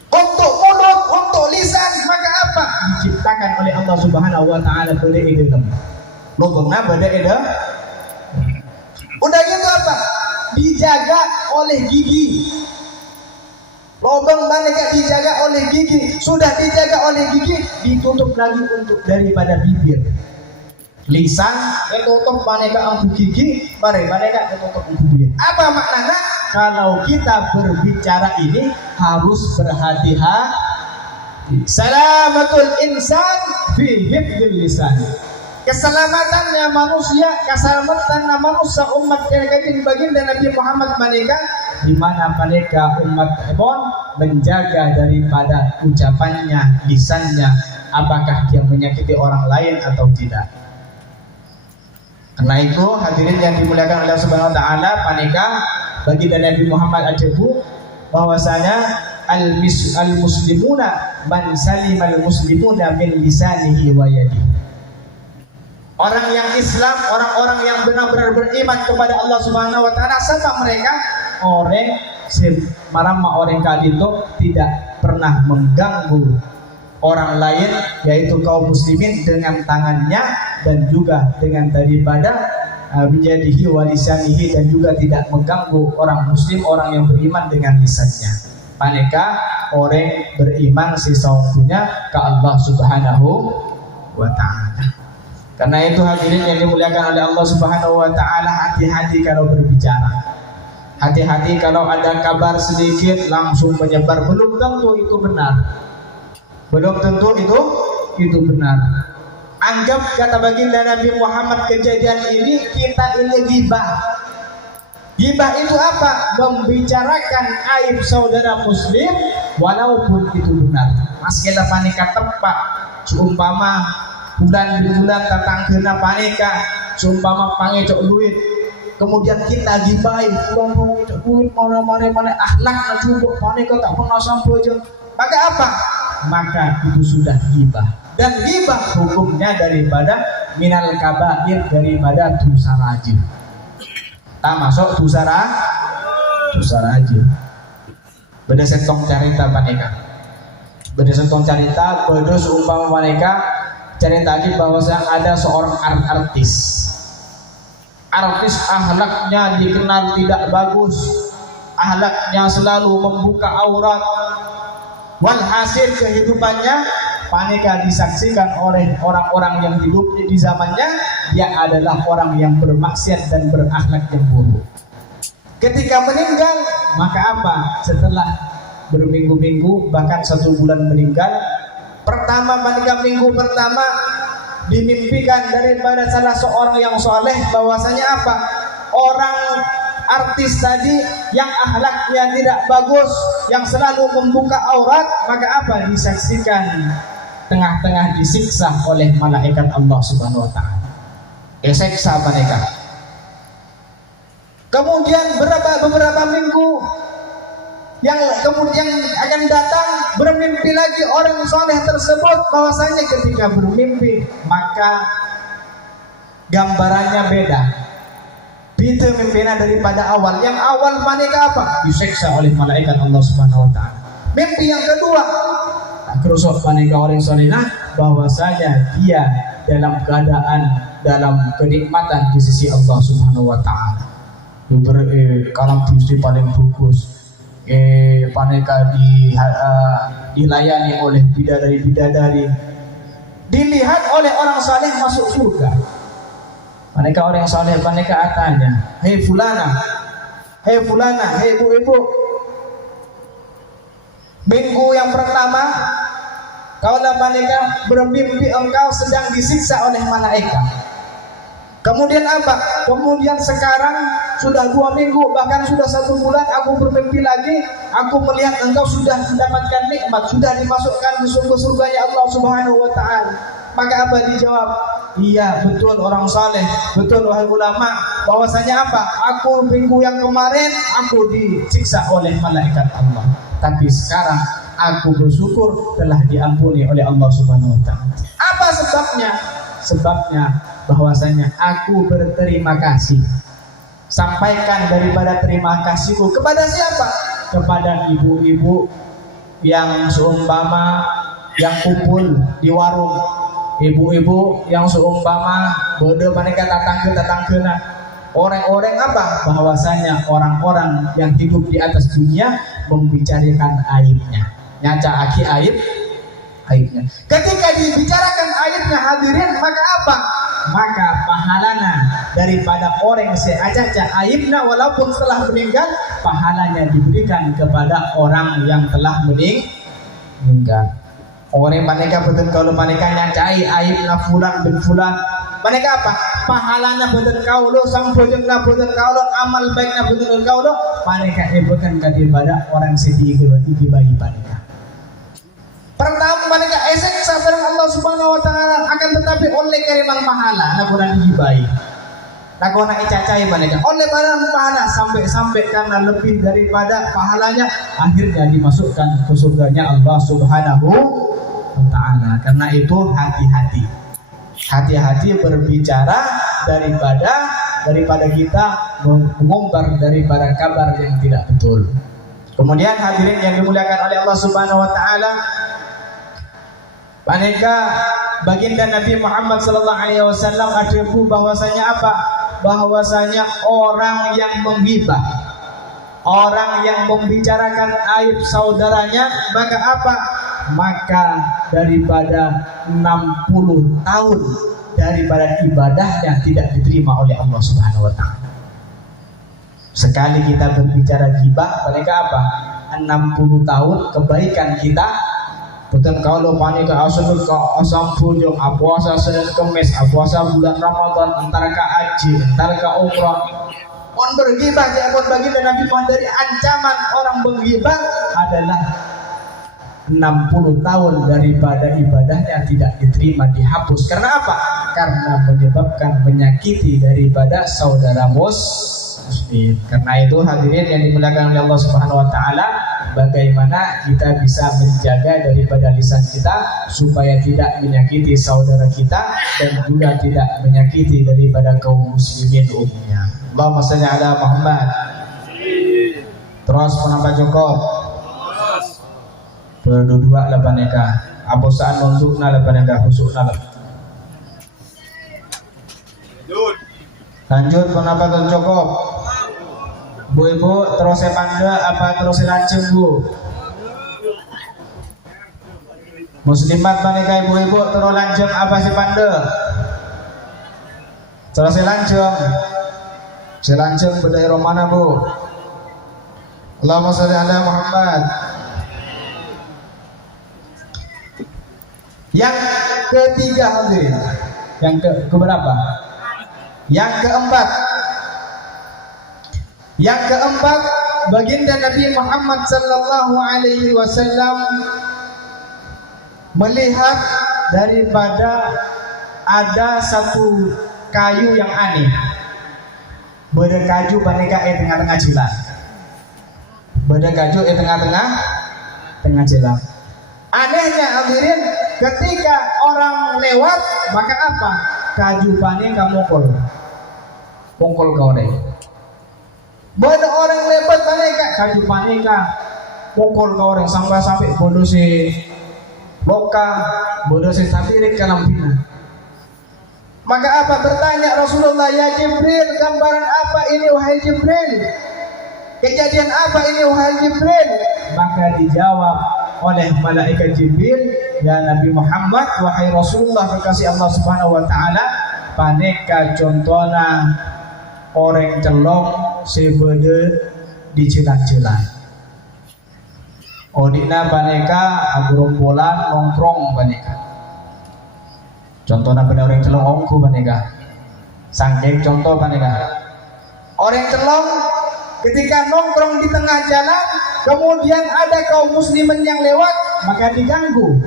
Untuk mulut, untuk lisan, maka apa? Diciptakan oleh Allah Subhanahu wa taala pada ide kamu. Lubangna pada ide. Udah gitu apa? Dijaga oleh gigi. Lubang mereka dijaga oleh gigi. Sudah dijaga oleh gigi, ditutup lagi untuk daripada bibir. Lisan ditutup mereka untuk gigi, mereka ditutup untuk bibir. Apa maknanya? Kalau kita berbicara ini harus berhati-hati. Salamatul insan fi hifdzil lisan. Keselamatannya manusia, keselamatannya manusia umat yang kajian baginda Nabi Muhammad mereka, di mana mereka umat Ibon menjaga daripada ucapannya, lisannya, apakah dia menyakiti orang lain atau tidak. Karena itu hadirin yang dimuliakan oleh Subhanahu wa taala, paneka baginda Nabi Muhammad ajabu bahwasanya al-muslimuna man salimal muslimuna min lisanihi wa yadihi. Orang yang Islam, orang-orang yang benar-benar beriman kepada Allah Subhanahu wa taala, siapa mereka? Orang marama orang kadito tidak pernah mengganggu orang lain, yaitu kaum muslimin, dengan tangannya dan juga dengan daripada menjadihi walisanihi, dan juga tidak mengganggu orang muslim, orang yang beriman dengan lisannya. Paneka orang beriman sesungguhnya ke Allah Subhanahu wa taala. Karena itu hadirin yang dimuliakan oleh Allah Subhanahu wa taala, hati-hati kalau berbicara. Hati-hati kalau ada kabar sedikit langsung menyebar, belum tentu itu benar. Belum tentu itu benar. Anggap kata baginda Nabi Muhammad kejadian ini kita ini ghibah. Ghibah itu apa? Membicarakan aib saudara muslim walaupun itu benar. Mas kita panika tepat, seumpama bulan di bulan tatangkeuna panika, seumpama pangecok duit, kemudian kita gibahi, pangecok duit mana akhlak cukup panika tak pernah sampai aja. Maka apa? Maka itu sudah ghibah. Dan ghibah hukumnya daripada minal kabair, daripada dosa rajim. Tak masuk dosa rajim. Beda setong cerita panika. Beda setong cerita, beda seumpama panika cerita lagi bahwa ada seorang artis akhlaknya dikenal tidak bagus, ahlaknya selalu membuka aurat, walhasil kehidupannya paneka disaksikan oleh orang-orang yang hidup di zamannya, dia adalah orang yang bermaksiat dan berakhlak yang buruk. Ketika meninggal, maka apa? Setelah berminggu-minggu bahkan 1 bulan meninggal, pertama pada minggu pertama dimimpikan daripada salah seorang yang soleh bahwasanya apa? Orang artis tadi yang akhlaknya tidak bagus, yang selalu membuka aurat, maka apa? Disaksikan tengah-tengah disiksa oleh malaikat Allah Subhanahu wa taala. Disiksa mereka. Kemudian beberapa minggu yang kemudian akan datang, bermimpi lagi orang soleh tersebut bahwasanya ketika bermimpi maka gambarannya beda. Itu mimpinya daripada awal. Yang awal mereka apa? Disiksa oleh malaikat Allah Subhanahu wa taala. Mimpi yang kedua, tak kerusuk mereka orang solehah bahwasanya dia dalam keadaan dalam kenikmatan di sisi Allah Subhanahu wa taala. Kalam puisi paling bagus. Paneka dilayani oleh bidadari-bidadari, dilihat oleh orang saleh masuk surga. Mereka orang saleh, mereka atanya, hei fulana, hei ibu-ibu, minggu yang pertama kaulah mereka bermimpi engkau sedang disiksa oleh malaikat. Kemudian apa? Kemudian sekarang sudah 2 minggu, bahkan sudah 1 bulan aku bermimpi lagi, aku melihat engkau sudah mendapatkan nikmat, sudah dimasukkan ke surga-surganya Allah Subhanahu wa taala. Maka apa dijawab? Iya, betul orang saleh, betul wahai ulama, bahwasanya apa? Aku minggu yang kemarin aku disiksa oleh malaikat Allah, tapi sekarang aku bersyukur telah diampuni oleh Allah Subhanahu wa taala. Apa sebabnya? Sebabnya bahwasanya aku berterima kasih. Sampaikan daripada terima kasihku kepada siapa? Kepada ibu-ibu yang seumpama yang kumpul di warung, ibu-ibu yang seumpama bodoh mereka tatangke-tatangkena. Orang-orang apa? Bahwasanya orang-orang yang hidup di atas dunia membicarakan aibnya, nyaca aki aibnya. Ketika dibicarakan aibnya hadirin, maka apa? Maka pahalanya daripada orang yang seacaca aibnya walaupun setelah meninggal, pahalanya diberikan kepada orang yang telah meninggal. Orang mereka betul kalau mereka nyacai aibnya fulan bin fulan, mereka apa? Pahalanya betul kau lo, sampujungnya betul kau lo, amal baiknya betul kau lo, mereka ibukan kepada orang sedih bagi mereka. Pertama mereka esek sabar Allah Subhanahu wa taala, akan tetapi oleh kiriman pahala nakuna dihibai, nakuna icacai mereka oleh barang pahala sampai karena lebih daripada pahalanya akhirnya dimasukkan ke surganya Allah Subhanahu wa taala. Karena itu hati-hati berbicara daripada kita mengumbar daripada kabar yang tidak betul. Kemudian hadirin yang dimuliakan oleh Allah Subhanahu wa taala, mereka baginda Nabi Muhammad sallallahu alaihi wasallam atribu bahwasanya apa? Bahwasanya orang yang menghibah, orang yang membicarakan aib saudaranya, maka apa? Maka daripada 60 tahun daripada ibadahnya tidak diterima oleh Allah Subhanahu wa taala. Sekali kita berbicara ghibah, mereka apa? 60 tahun kebaikan kita. Betul kalau panika asal ke asam pujung, puasa Senin Kamis, puasa bulan Ramadan, antara ke haji, antara ke umrah. On berghibah, jangan bagi Nabi Muhammad dari ancaman orang berghibah adalah 60 tahun daripada ibadahnya tidak diterima, dihapus. Karena apa? Karena menyebabkan menyakiti daripada saudara muslim. Karena itu hadirin yang dimuliakan oleh Allah Subhanahu wa taala, bagaimana kita bisa menjaga daripada lisan kita supaya tidak menyakiti saudara kita dan juga tidak menyakiti daripada kaum muslimin umumnya. Allahumma shalli ala Muhammad. Terus menambah cukup. Berdua lapan eka. Abosaan mundukna lapan eka khusukna lapan. Lanjut menambah cukup. Bu-ibu terus panda apa terus lancung bu? Muslimat maneka ibu-ibu terus lancung apa si panda? Terus lancung. Selancung beda mana bu? Allahumma sholli ala Muhammad. Yang ketiga hadirin. Yang keberapa? Yang keempat. Yang keempat, baginda Nabi Muhammad sallallahu alaihi wasallam melihat daripada ada satu kayu yang aneh. Beda kaju paneka tengah-tengah jalan. Beda kaju tengah jalan. Anehnya hadirin, ketika orang lewat maka apa? Kaju paneka mukul kau deh. Beda orang lewat paneka kaju paneka mukul kau deh sampai bodoh si loka, bodoh si sapirik kalampina. Maka apa bertanya Rasulullah, ya Jibril, gambaran apa ini wahai Jibril? Kejadian apa ini wahai Jibril? Maka dijawab oleh malaikat Jibril, ya Nabi Muhammad, wahai Rasulullah kekasih Allah Subhanahu wa taala, paneka contohna orang celong sebede di jalan-jalan. Odina paneka agrombolan nongkrong paneka. Contohnya pada orang celong ongku paneka. Sangking contoh paneka. Orang celong ketika nongkrong di tengah jalan, kemudian ada kaum muslimin yang lewat, maka diganggu.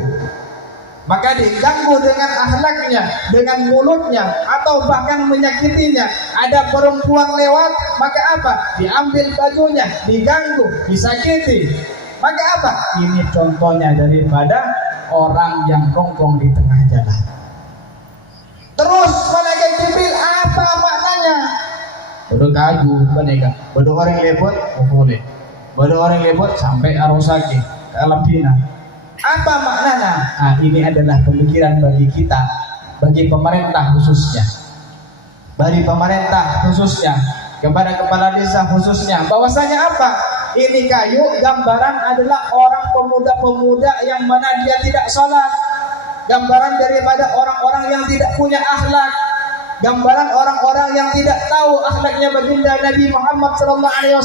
Maka diganggu dengan akhlaknya, dengan mulutnya, atau bahkan menyakitinya. Ada perempuan lewat, maka apa? Diambil bajunya, diganggu, disakiti. Maka apa? Ini contohnya daripada orang yang nongkrong di tengah jalan. Terus malaikat Jibril, apa maknanya? Bodoh kaju paneka. Bodoh orang lewat, boleh. Bodoh orang lewat sampai arosake ke Alapina. Apa maknanya? Nah, ini adalah pemikiran bagi kita, bagi pemerintah khususnya, bagi pemerintah khususnya, kepada kepala desa khususnya, bahwasanya apa? Ini kayu gambaran adalah orang pemuda-pemuda yang mana dia tidak sholat, gambaran daripada orang-orang yang tidak punya akhlak, gambaran orang-orang yang tidak tahu akhlaknya baginda Nabi Muhammad SAW.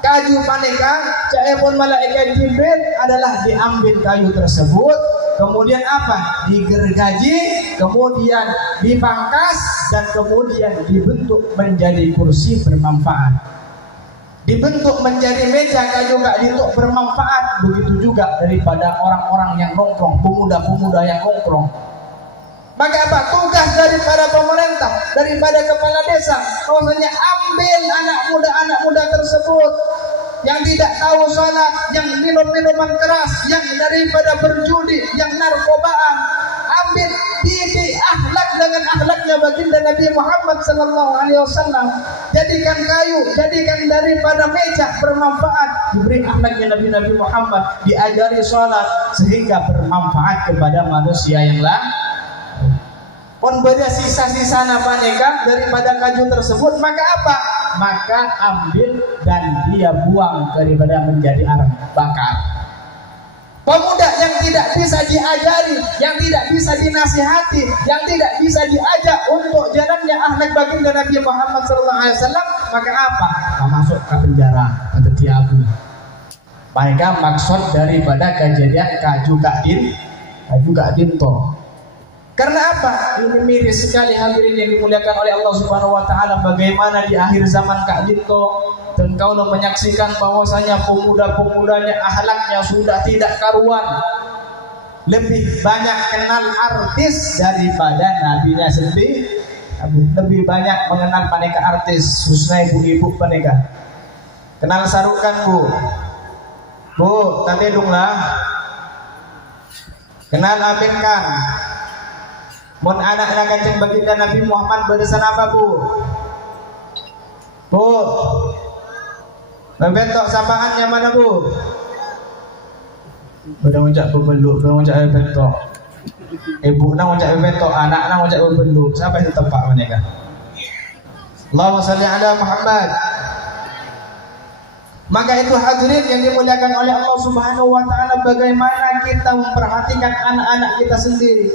Kayu maneka caepun malaikat Jibril adalah diambil kayu tersebut, kemudian apa? Digergaji, kemudian dipangkas, dan kemudian dibentuk menjadi kursi bermanfaat, dibentuk menjadi meja kayu gak dibentuk bermanfaat. Begitu juga daripada orang-orang yang nongkrong, pemuda-pemuda yang nongkrong. Maka apa? Tugas daripada pemerintah, daripada kepala desa, bahwasanya ambil anak muda tersebut yang tidak tahu sholat, yang minum minuman keras, yang daripada berjudi, yang narkobaan, ambil didik akhlak dengan akhlaknya baginda Nabi Muhammad SAW. Jadikan kayu, jadikan daripada meja bermanfaat, diberi akhlaknya Nabi Muhammad, diajari sholat sehingga bermanfaat kepada manusia yang lain. Pun beda sisa-sisa napaneka daripada kayu tersebut, maka apa? Maka ambil dan dia buang daripada menjadi arang bakar. Pemuda yang tidak bisa diajari, yang tidak bisa dinasihati, yang tidak bisa diajak untuk jalannya akhlak baginda Nabi Muhammad SAW, maka apa? Masuk ke penjara atau diabu. Mereka maksud daripada kejadian kaju kak dinto. Karena apa? Ini miris sekali hadirin yang dimuliakan oleh Allah Subhanahu wa taala, bagaimana di akhir zaman Kak Dinto dan kau menyaksikan bahwasanya pemuda-pemudanya akhlaknya sudah tidak karuan. Lebih banyak kenal artis daripada nabinya sendiri. Lebih banyak mengenal paneka artis, khususnya ibu-ibu paneka. Kenal sarukan, Bu. Bu, tadi donglah. Kenal abin kan? Mun anak kancing baginda Nabi Muhammad berdasar apa, Bu? Bu, bentok sapaannya mana, Bu? Udah ngucap bebeluk, udah ngucap bentok. Ibu nang ngucap bentok, anak nang ngucap bebeluk. Siapa itu tempat mereka? Allahumma sholli ala Muhammad. Maka itu hadirin yang dimuliakan oleh Allah Subhanahu wa taala, bagaimana kita memperhatikan anak-anak kita sendiri.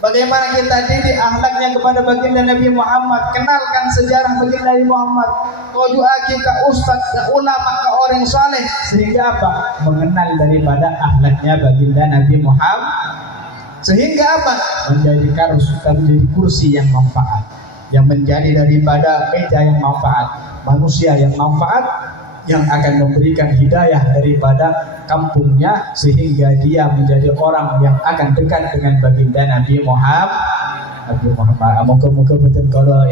Bagaimana kita didik akhlaknya kepada baginda Nabi Muhammad, kenalkan sejarah baginda Nabi Muhammad, tujuaki ke ustaz, ke ulama, ke orang saleh, sehingga apa? Mengenal daripada akhlaknya baginda Nabi Muhammad, sehingga apa? Menjadi kursi yang manfaat, yang menjadi daripada meja yang manfaat, manusia yang manfaat, yang akan memberikan hidayah daripada kampungnya, sehingga dia menjadi orang yang akan dekat dengan baginda Nabi Muhammad. Moga-moga betul kalau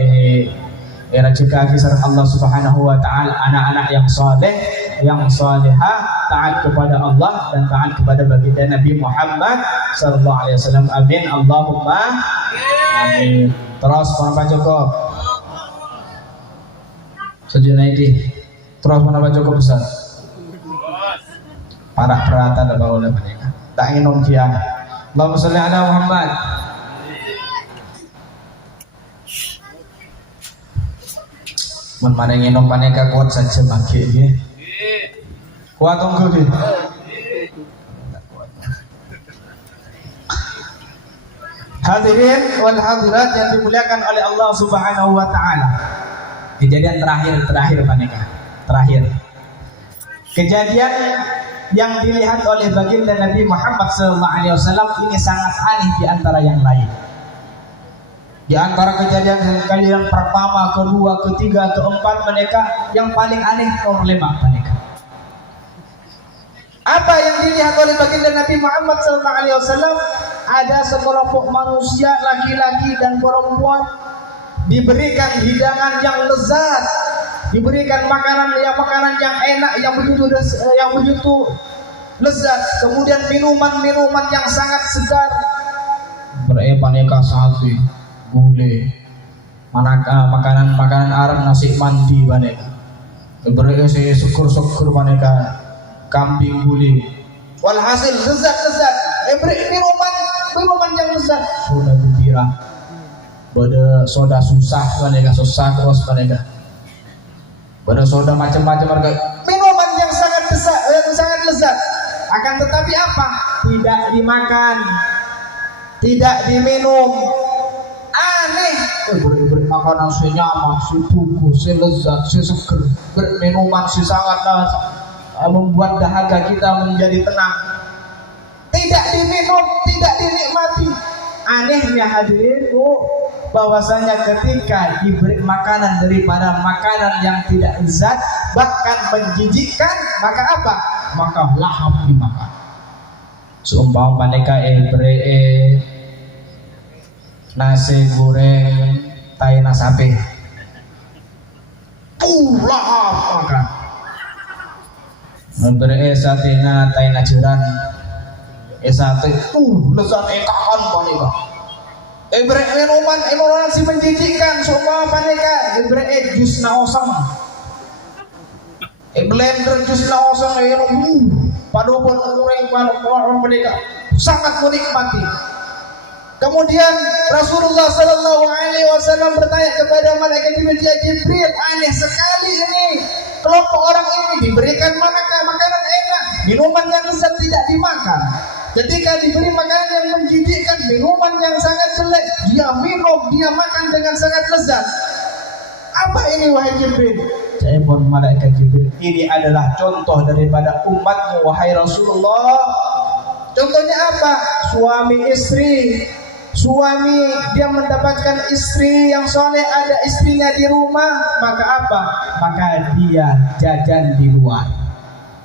rezeki kisah Allah Subhanahu wa taala, anak-anak yang saleh, yang salihah, taat kepada Allah dan taat kepada baginda Nabi Muhammad sallallahu alaihi wasallam. Amin Allahumma amin. Terus Pak Joko sejenaiki terus mana Joko besar para perhatian dan bawah mereka tak ingin nomkian. Allahumma sholli ala Muhammad. Mana ingin nompaneka kuat saja makin ya. Kuat tunggu deh. Hadirin wal hadirat yang dimuliakan oleh Allah Subhanahu wa taala. Kejadian terakhir paneka. Terakhir. Kejadian yang dilihat oleh baginda Nabi Muhammad SAW ini sangat aneh di antara yang lain. Di antara kejadian pertama, kedua, ketiga, keempat mereka, yang paling aneh nomor 5 mereka. Apa yang dilihat oleh baginda Nabi Muhammad SAW? Ada sekelompok manusia, laki-laki dan perempuan, diberikan hidangan yang lezat, diberikan makanan yang enak, yang begitu lezat, kemudian minuman yang sangat segar. Mereka sate, gulai, makanan Arab, nasi mandi mereka. Mereka syukur mereka kambing gulai. Walhasil lezat. Minuman yang lezat. Soda gembira, soda susah mereka, susah terus mereka. Pada soda macam-macam mereka, minuman yang sangat lezat. Akan tetapi apa? Tidak dimakan, tidak diminum. Aneh. Makanan si nyaman, si buku, si lezat, si seger. Minuman si sangat membuat dahaga kita menjadi tenang. Tidak diminum, tidak dinikmati. Anehnya hadirin, bahwasanya ketika diberi makanan daripada makanan yang tidak lezat, bahkan menjijikkan, maka apa? Maka lahap dimakan. Seumpama mereka nasi goreng tai nasape, lahap makan. Satena tai najeran, sate lezat ekakan mereka. Minuman si menjijikkan, semua mereka jus naosang, blender jus naosang, padahal orang mereka sangat menikmati. Kemudian Rasulullah Sallallahu Alaihi Wasallam bertanya kepada malaikat Jibril, aneh sekali ini, kelompok orang ini diberikan makanan enak, minuman yang lezat tidak dimakan. Ketika diberi makanan yang menjijikkan, minuman yang sangat jelek, dia minum, dia makan dengan sangat lezat. Apa ini wahai Jibril? Saya pun malaikat Jibril, ini adalah contoh daripada umatmu wahai Rasulullah. Contohnya apa? Suami istri. Suami dia mendapatkan istri yang soleh, ada istrinya di rumah, maka apa? Maka dia jajan di luar,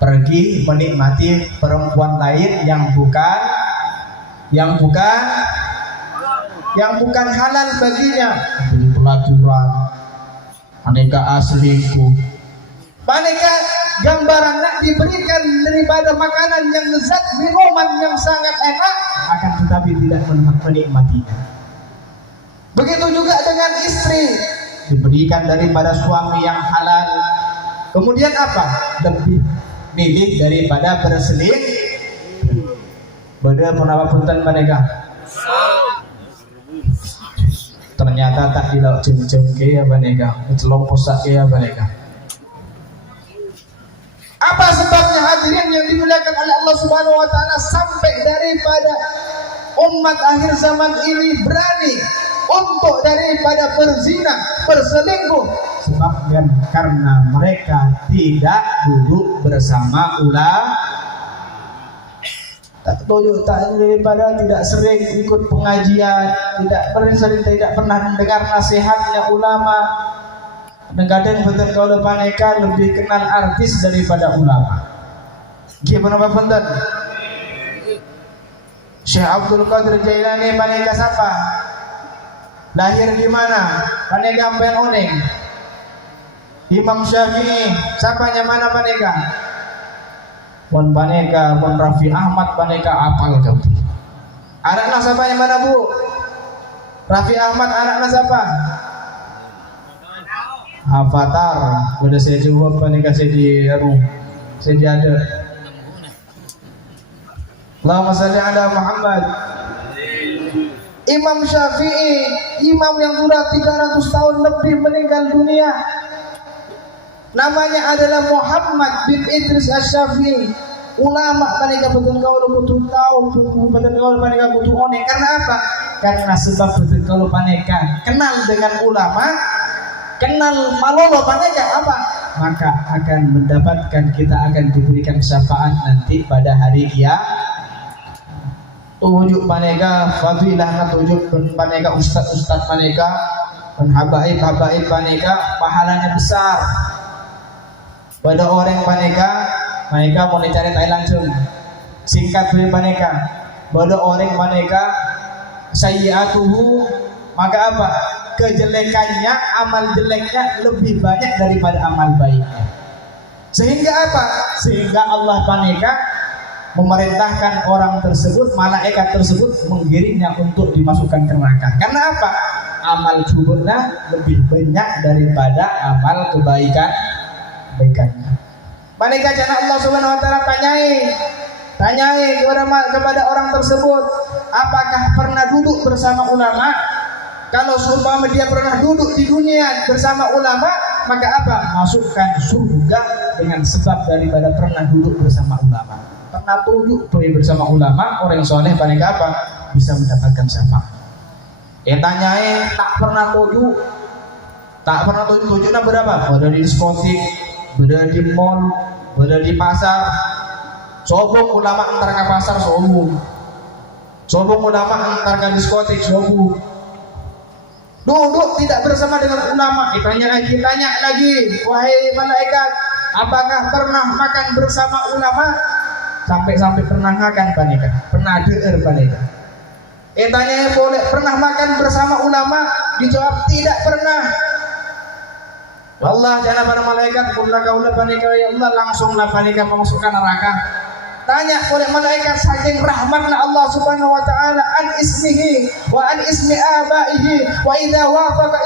pergi menikmati perempuan lain yang bukan halal baginya. Beli pelacuran, aneka asliku, aneka gambaran nak diberikan daripada makanan yang lezat, minuman yang sangat enak, akan tetapi tidak menikmatinya. Begitu juga dengan istri, diberikan daripada suami yang halal, kemudian apa? Lebih milih daripada berseling. Beda penapa punten mereka. Ternyata tak dilauk jem-jem ke ya mereka, celong posak ke ya mereka. dimuliakan oleh Allah Subhanahu wa taala, sampai daripada umat akhir zaman ini berani untuk daripada berzina, berselingkuh, sebabnya karena mereka tidak duduk bersama ulama, tak tujuh, tak daripada tidak sering ikut pengajian, tidak pernah mendengar nasihatnya ulama. Kadang-kadang betul kalau paneka lebih kenal artis daripada ulama. Gimana Pak Punten? Syekh Abdul Qadir Jailani paneka siapa? Lahir di mana? Paneka Ampen Oning. Imam Syafi'i siapa mana paneka? Pon paneka, pon Raffi Ahmad paneka apal kau. Anaknya siapa yang mana Bu? Raffi Ahmad anaknya siapa? Avatar. Udah saya jawab paneka saya di ada. Allahumma salli ala Muhammad. Imam Syafi'i, imam yang sudah 300 tahun lebih meninggal dunia. Namanya adalah Muhammad bin Idris Asy-Syafi'i. Ulama paneka betul kau kudu tahu, betul kau paneka kudu one. Karena apa? Karena sebab betul kau paneka kenal dengan ulama, kenal malolo paneka apa? Maka akan mendapatkan, kita akan diberikan syafaat nanti pada hari kiamat. Tujuh paneka fadilah, tujuh paneka ustad paneka, habaib paneka, pahalanya besar. Pada orang paneka mau dicari Thailand langsung. Singkat punya paneka. Pada orang paneka sayyi'atuhu, maka apa? Kejelekannya, amal jeleknya lebih banyak daripada amal baiknya. Sehingga apa? Sehingga Allah paneka memerintahkan orang tersebut, malaikat tersebut menggiringnya untuk dimasukkan ke neraka. Karena apa? Amal juburnya lebih banyak daripada amal kebaikannya. Malaikat jana Allah Subhanahu wa taala tanyai kepada orang tersebut, apakah pernah duduk bersama ulama? Kalau seumpama dia pernah duduk di dunia bersama ulama, maka apa? Masukkan surga dengan sebab daripada pernah duduk bersama ulama. Pernah tujuh bersama ulama, orang soleh paling apa? Bisa mendapatkan syafaat. Tanyai tak pernah tujuh nah berapa? Berada di diskotik, berada di mall, berada di pasar. Sombong ulama antar ke pasar, sombong ulama antar ke diskotik, sombong. Duduk tidak bersama dengan ulama. Tanya lagi, wahai malaikat, apakah pernah makan bersama ulama? Sampai pernah makan paneka, pernah dengar paneka. Tanya boleh pernah makan bersama ulama? Dijawab tidak pernah. Allah jana para malaikat kulla kaula paneka, ya Allah langsunglah paneka memasukkan neraka. Tanya oleh malaikat saking rahmatnya Allah Subhanahu wa taala an ismihi wa an ismi abaihi wa idza wafaqa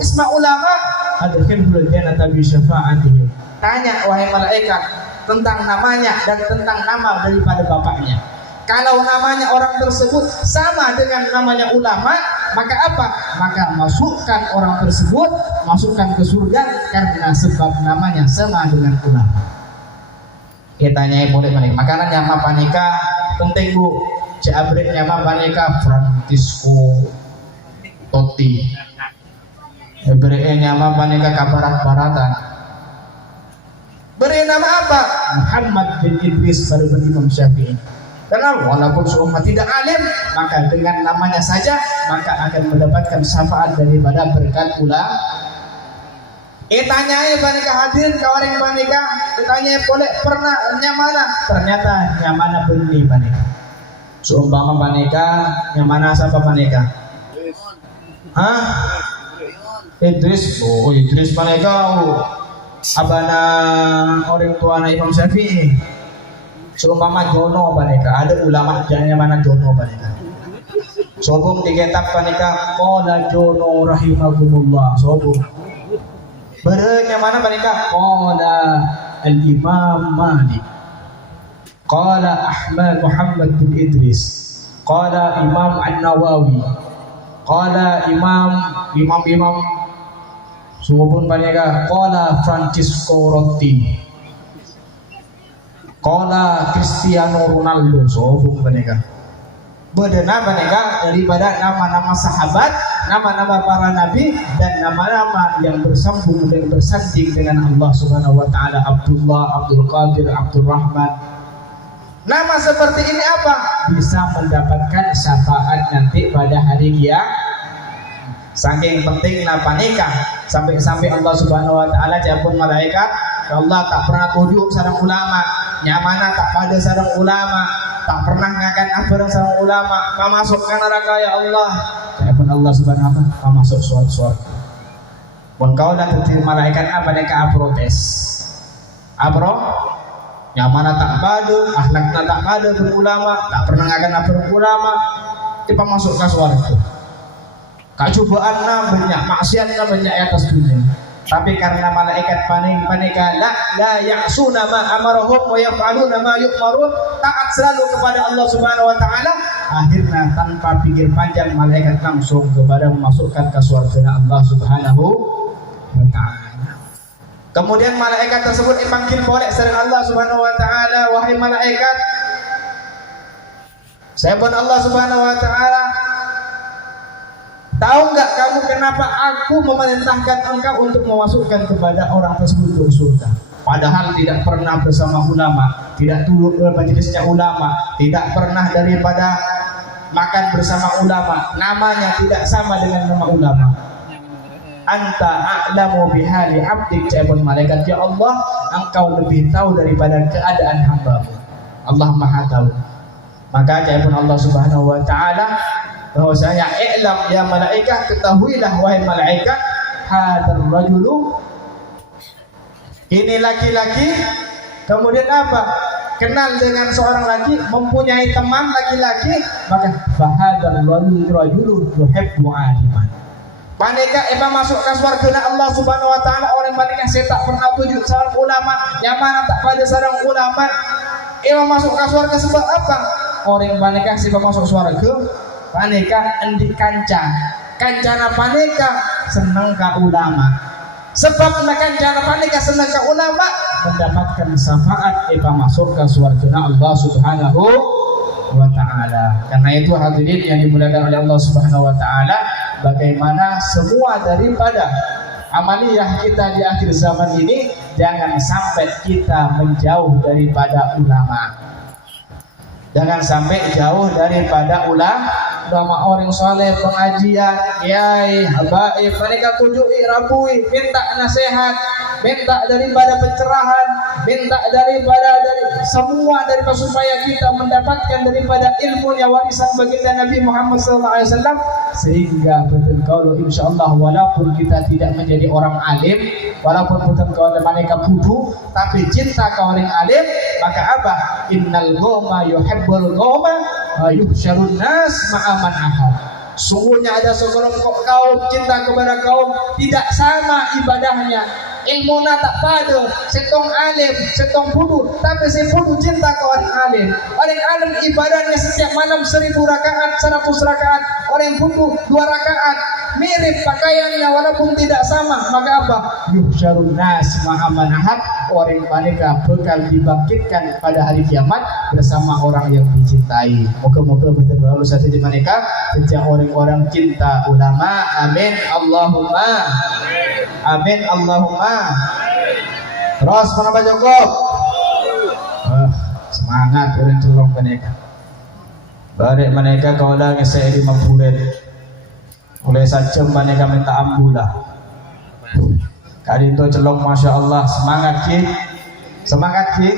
isma ulama adkhilul jannata bi syafaatihi. Tanya wahai malaikat tentang namanya dan tentang nama daripada bapaknya. Kalau namanya orang tersebut sama dengan namanya ulama, maka apa? Maka masukkan orang tersebut, masukkan ke surga karena sebab namanya sama dengan ulama. Tanya boleh panik. Makanan nyama panika penting Bu. Jabret nyama panika Francisco Totti. Jabret nyama panika kabarat-baratan. Beri nama apa? Muhammad bin Idris baru Imam Syafi'i. Karena walaupun seumat tidak alim, maka dengan namanya saja maka akan mendapatkan syafaat daripada berkat ulama. Tanyai panika hadirin kawaring panika, tanyai boleh pernah nyamana? Ternyata nyamana benih panika. Seumpama panika nyamana siapa panika? Idris. Oh Idris panika. Abana orang tua Imam Syafi'i. Seumpama Jono panika, ada ulama jangan mana Jono panika. Sobong di kitab panika qala Jono rahimahumullah. Sobong berenya mana panika qala al-Imam Malik, qala Ahmad Muhammad bin Idris, qala Imam An-Nawawi, qala imam Subun panika qala Francisco Rotti, Qala Cristiano Ronaldo sobung paneka. Bedena paneka daripada nama-nama sahabat, nama-nama para nabi dan nama-nama yang bersambung dan bersanding dengan Allah Subhanahu wa taala. Abdullah, Abdul Qadir, Abdul Rahman. Nama seperti ini apa? Bisa mendapatkan syafaat nanti pada hari kiamat. Saking pentingnya panika sampai Allah Subhanahu wa taala japun malaikat, Allah tak pernah tujuh sareng ulama, nyamana tak pada sareng ulama, tak pernah ngakan bareng sareng ulama, masukkan neraka ya Allah. Japun Allah Subhanahu wa taala, masuk suara-suara. Mun kau dah tertir malaikat apa mereka protes. Abro nyamana tak pada, akhlakna tak pada berulama, tak pernah ngakan bareng ulama, kita masuk ke surga. Kecobaannya banyak, maksiatnya banyak atas dunia. Tapi karena malaikat panika la ya'suna ma amarahum wa yaf'aluna ma yu'marun, taat selalu kepada Allah Subhanahu wa taala, akhirnya tanpa pikir panjang malaikat langsung kepada memasukkan ke surga Allah Subhanahu wa taala. Kemudian malaikat tersebut dipanggil boleh sareng Allah Subhanahu wa taala, wahai malaikat, saya pun Allah Subhanahu wa taala, tahu nggak kamu kenapa aku memerintahkan engkau untuk memasukkan kepada orang tersebut ke surga? Padahal tidak pernah bersama ulama, tidak turun ke majelisnya ulama, tidak pernah daripada makan bersama ulama, namanya tidak sama dengan nama ulama. Anta a'lamu bihali abdik, jawab malaikat, ya Allah, engkau lebih tahu daripada keadaan hamba-Mu. Allah Maha tahu. Maka jawab Allah Subhanahu wa taala, bahwasanya i'lam ya malaikat, ketahuilah wahai malaikat, hadzal rajulu, ini laki-laki. Kemudian apa? Kenal dengan seorang laki, mempunyai teman laki-laki, maka bahadzal rajulu yuhibbu aliman. Panika eba masuk ke surga Allah Subhanahu wa taala, orang panika saya tak pernah tuju seorang ulama, yang mana tak pada seorang ulama. Eba masuk ke surga sebab apa? Orang panika sih masuk surga paneka endi kancana paneka senang ke ulama, sebab kancana paneka senang ke ulama mendapatkan syafaat eba masuk ke surga Allah Subhanahu wa taala. Karena itu hadirin yang dimuliakan oleh Allah Subhanahu wa taala, bagaimana semua daripada amaliyah kita di akhir zaman ini, jangan sampai kita menjauh daripada ulama, jangan sampai jauh daripada ulama orang soleh, pengajian, kiai, habaib, mereka tujui, rabui, minta nasihat, minta daripada pencerahan, minta daripada semua daripada supaya kita mendapatkan daripada ilmunya warisan baginda Nabi Muhammad SAW, sehingga betul kalau insyaallah walaupun kita tidak menjadi orang alim, walaupun betul kalau mereka bodoh, tapi cinta ke orang alim, maka apa? Innal qawma yuhibbul qawma yuhsyarun nas ma'aman ahad. Sungguhnya ada sekelompok kaum cinta kepada kaum, tidak sama ibadahnya, ilmunya tak pada, setong alim, setong budu, tapi si budu cinta ke orang alim. Orang alim ibadahnya setiap malam 1000 rakaat, 100 rakaat, orang budu 2 rakaat, mirip pakaiannya walaupun tidak sama. Maka apa? Yuhsyarun nas ma'aman ahad, orang mereka bakal dibangkitkan pada hari kiamat bersama orang yang dicintai. Moga-moga betul-betul saja di mereka sejak orang-orang cinta ulama. Amin Allahumma amin Allahumma. Terus menambah cukup. Semangat orang celong mereka. Barek mereka kaulah ngesek di maburet. Oleh saja mereka minta ambulah. Kali itu celong, masya Allah, semangat ki, semangat ki.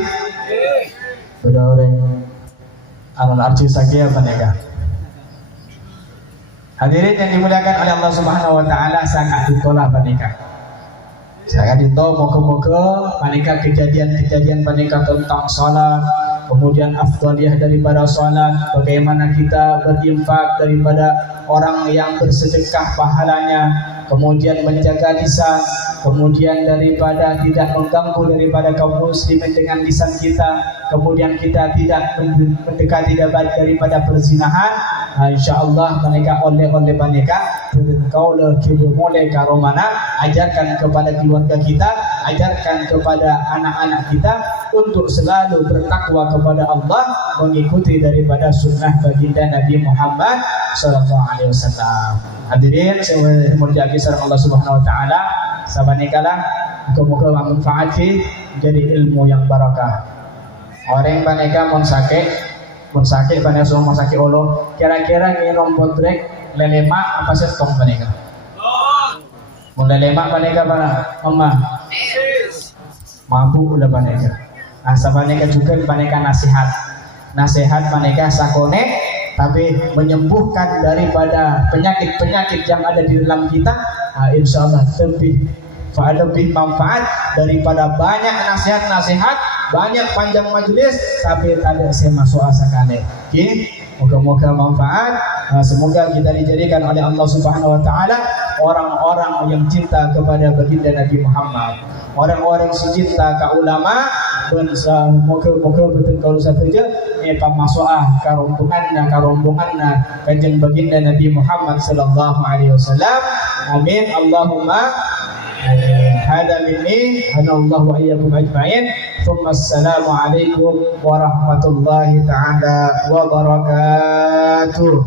Beda orang anak arci sakia mereka. Hadirin yang dimuliakan oleh Allah Subhanahu wa taala, sangat ditolak mereka. Sangat ditolak, moga-moga mereka kejadian-kejadian mereka tentang salat, kemudian afdaliyah daripada salat, bagaimana kita berinfak daripada orang yang bersedekah pahalanya, kemudian menjaga lisan, kemudian daripada tidak mengganggu daripada kaum muslimin dengan lisan kita, kemudian kita tidak mendekati daripada perzinahan. InsyaAllah mereka oleh mereka berkaulah kita mulai karomana, ajarkan kepada keluarga kita ajarkan kepada anak-anak kita untuk selalu bertakwa kepada Allah, mengikuti daripada sunnah baginda Nabi Muhammad sallallahu alaihi wasallam. Hadirin saya muliakan sareng Allah Subhanahu wa taala, sabanikala muga-muga manfaat jadi ilmu yang barakah. Orang paneka mun sakit paneka semua sakit olo, kira-kira nginom botrek lelema apa setong paneka? Mun lelema paneka para emak mampu udah paneka. Asa paneka juga paneka nasihat paneka sakone, tapi menyembuhkan daripada penyakit-penyakit yang ada di dalam kita. Insya Allah lebih manfaat daripada banyak nasihat-nasihat, banyak panjang majelis tapi tidak saya masuk asa kane. Moga-moga manfaat. Semoga kita dijadikan oleh Allah Subhanahu wa taala orang-orang yang cinta kepada baginda Nabi Muhammad, orang-orang yang cinta ke ulama, dan moga-moga betul kalau saja pamasoah karombonganna kanjeng baginda Nabi Muhammad sallallahu alaihi wasallam. Amin Allahumma amin. Hada minni hanallahu wa iyyakum ajma'in. Assalamu alaikum warahmatullahi taala wabarakatuh.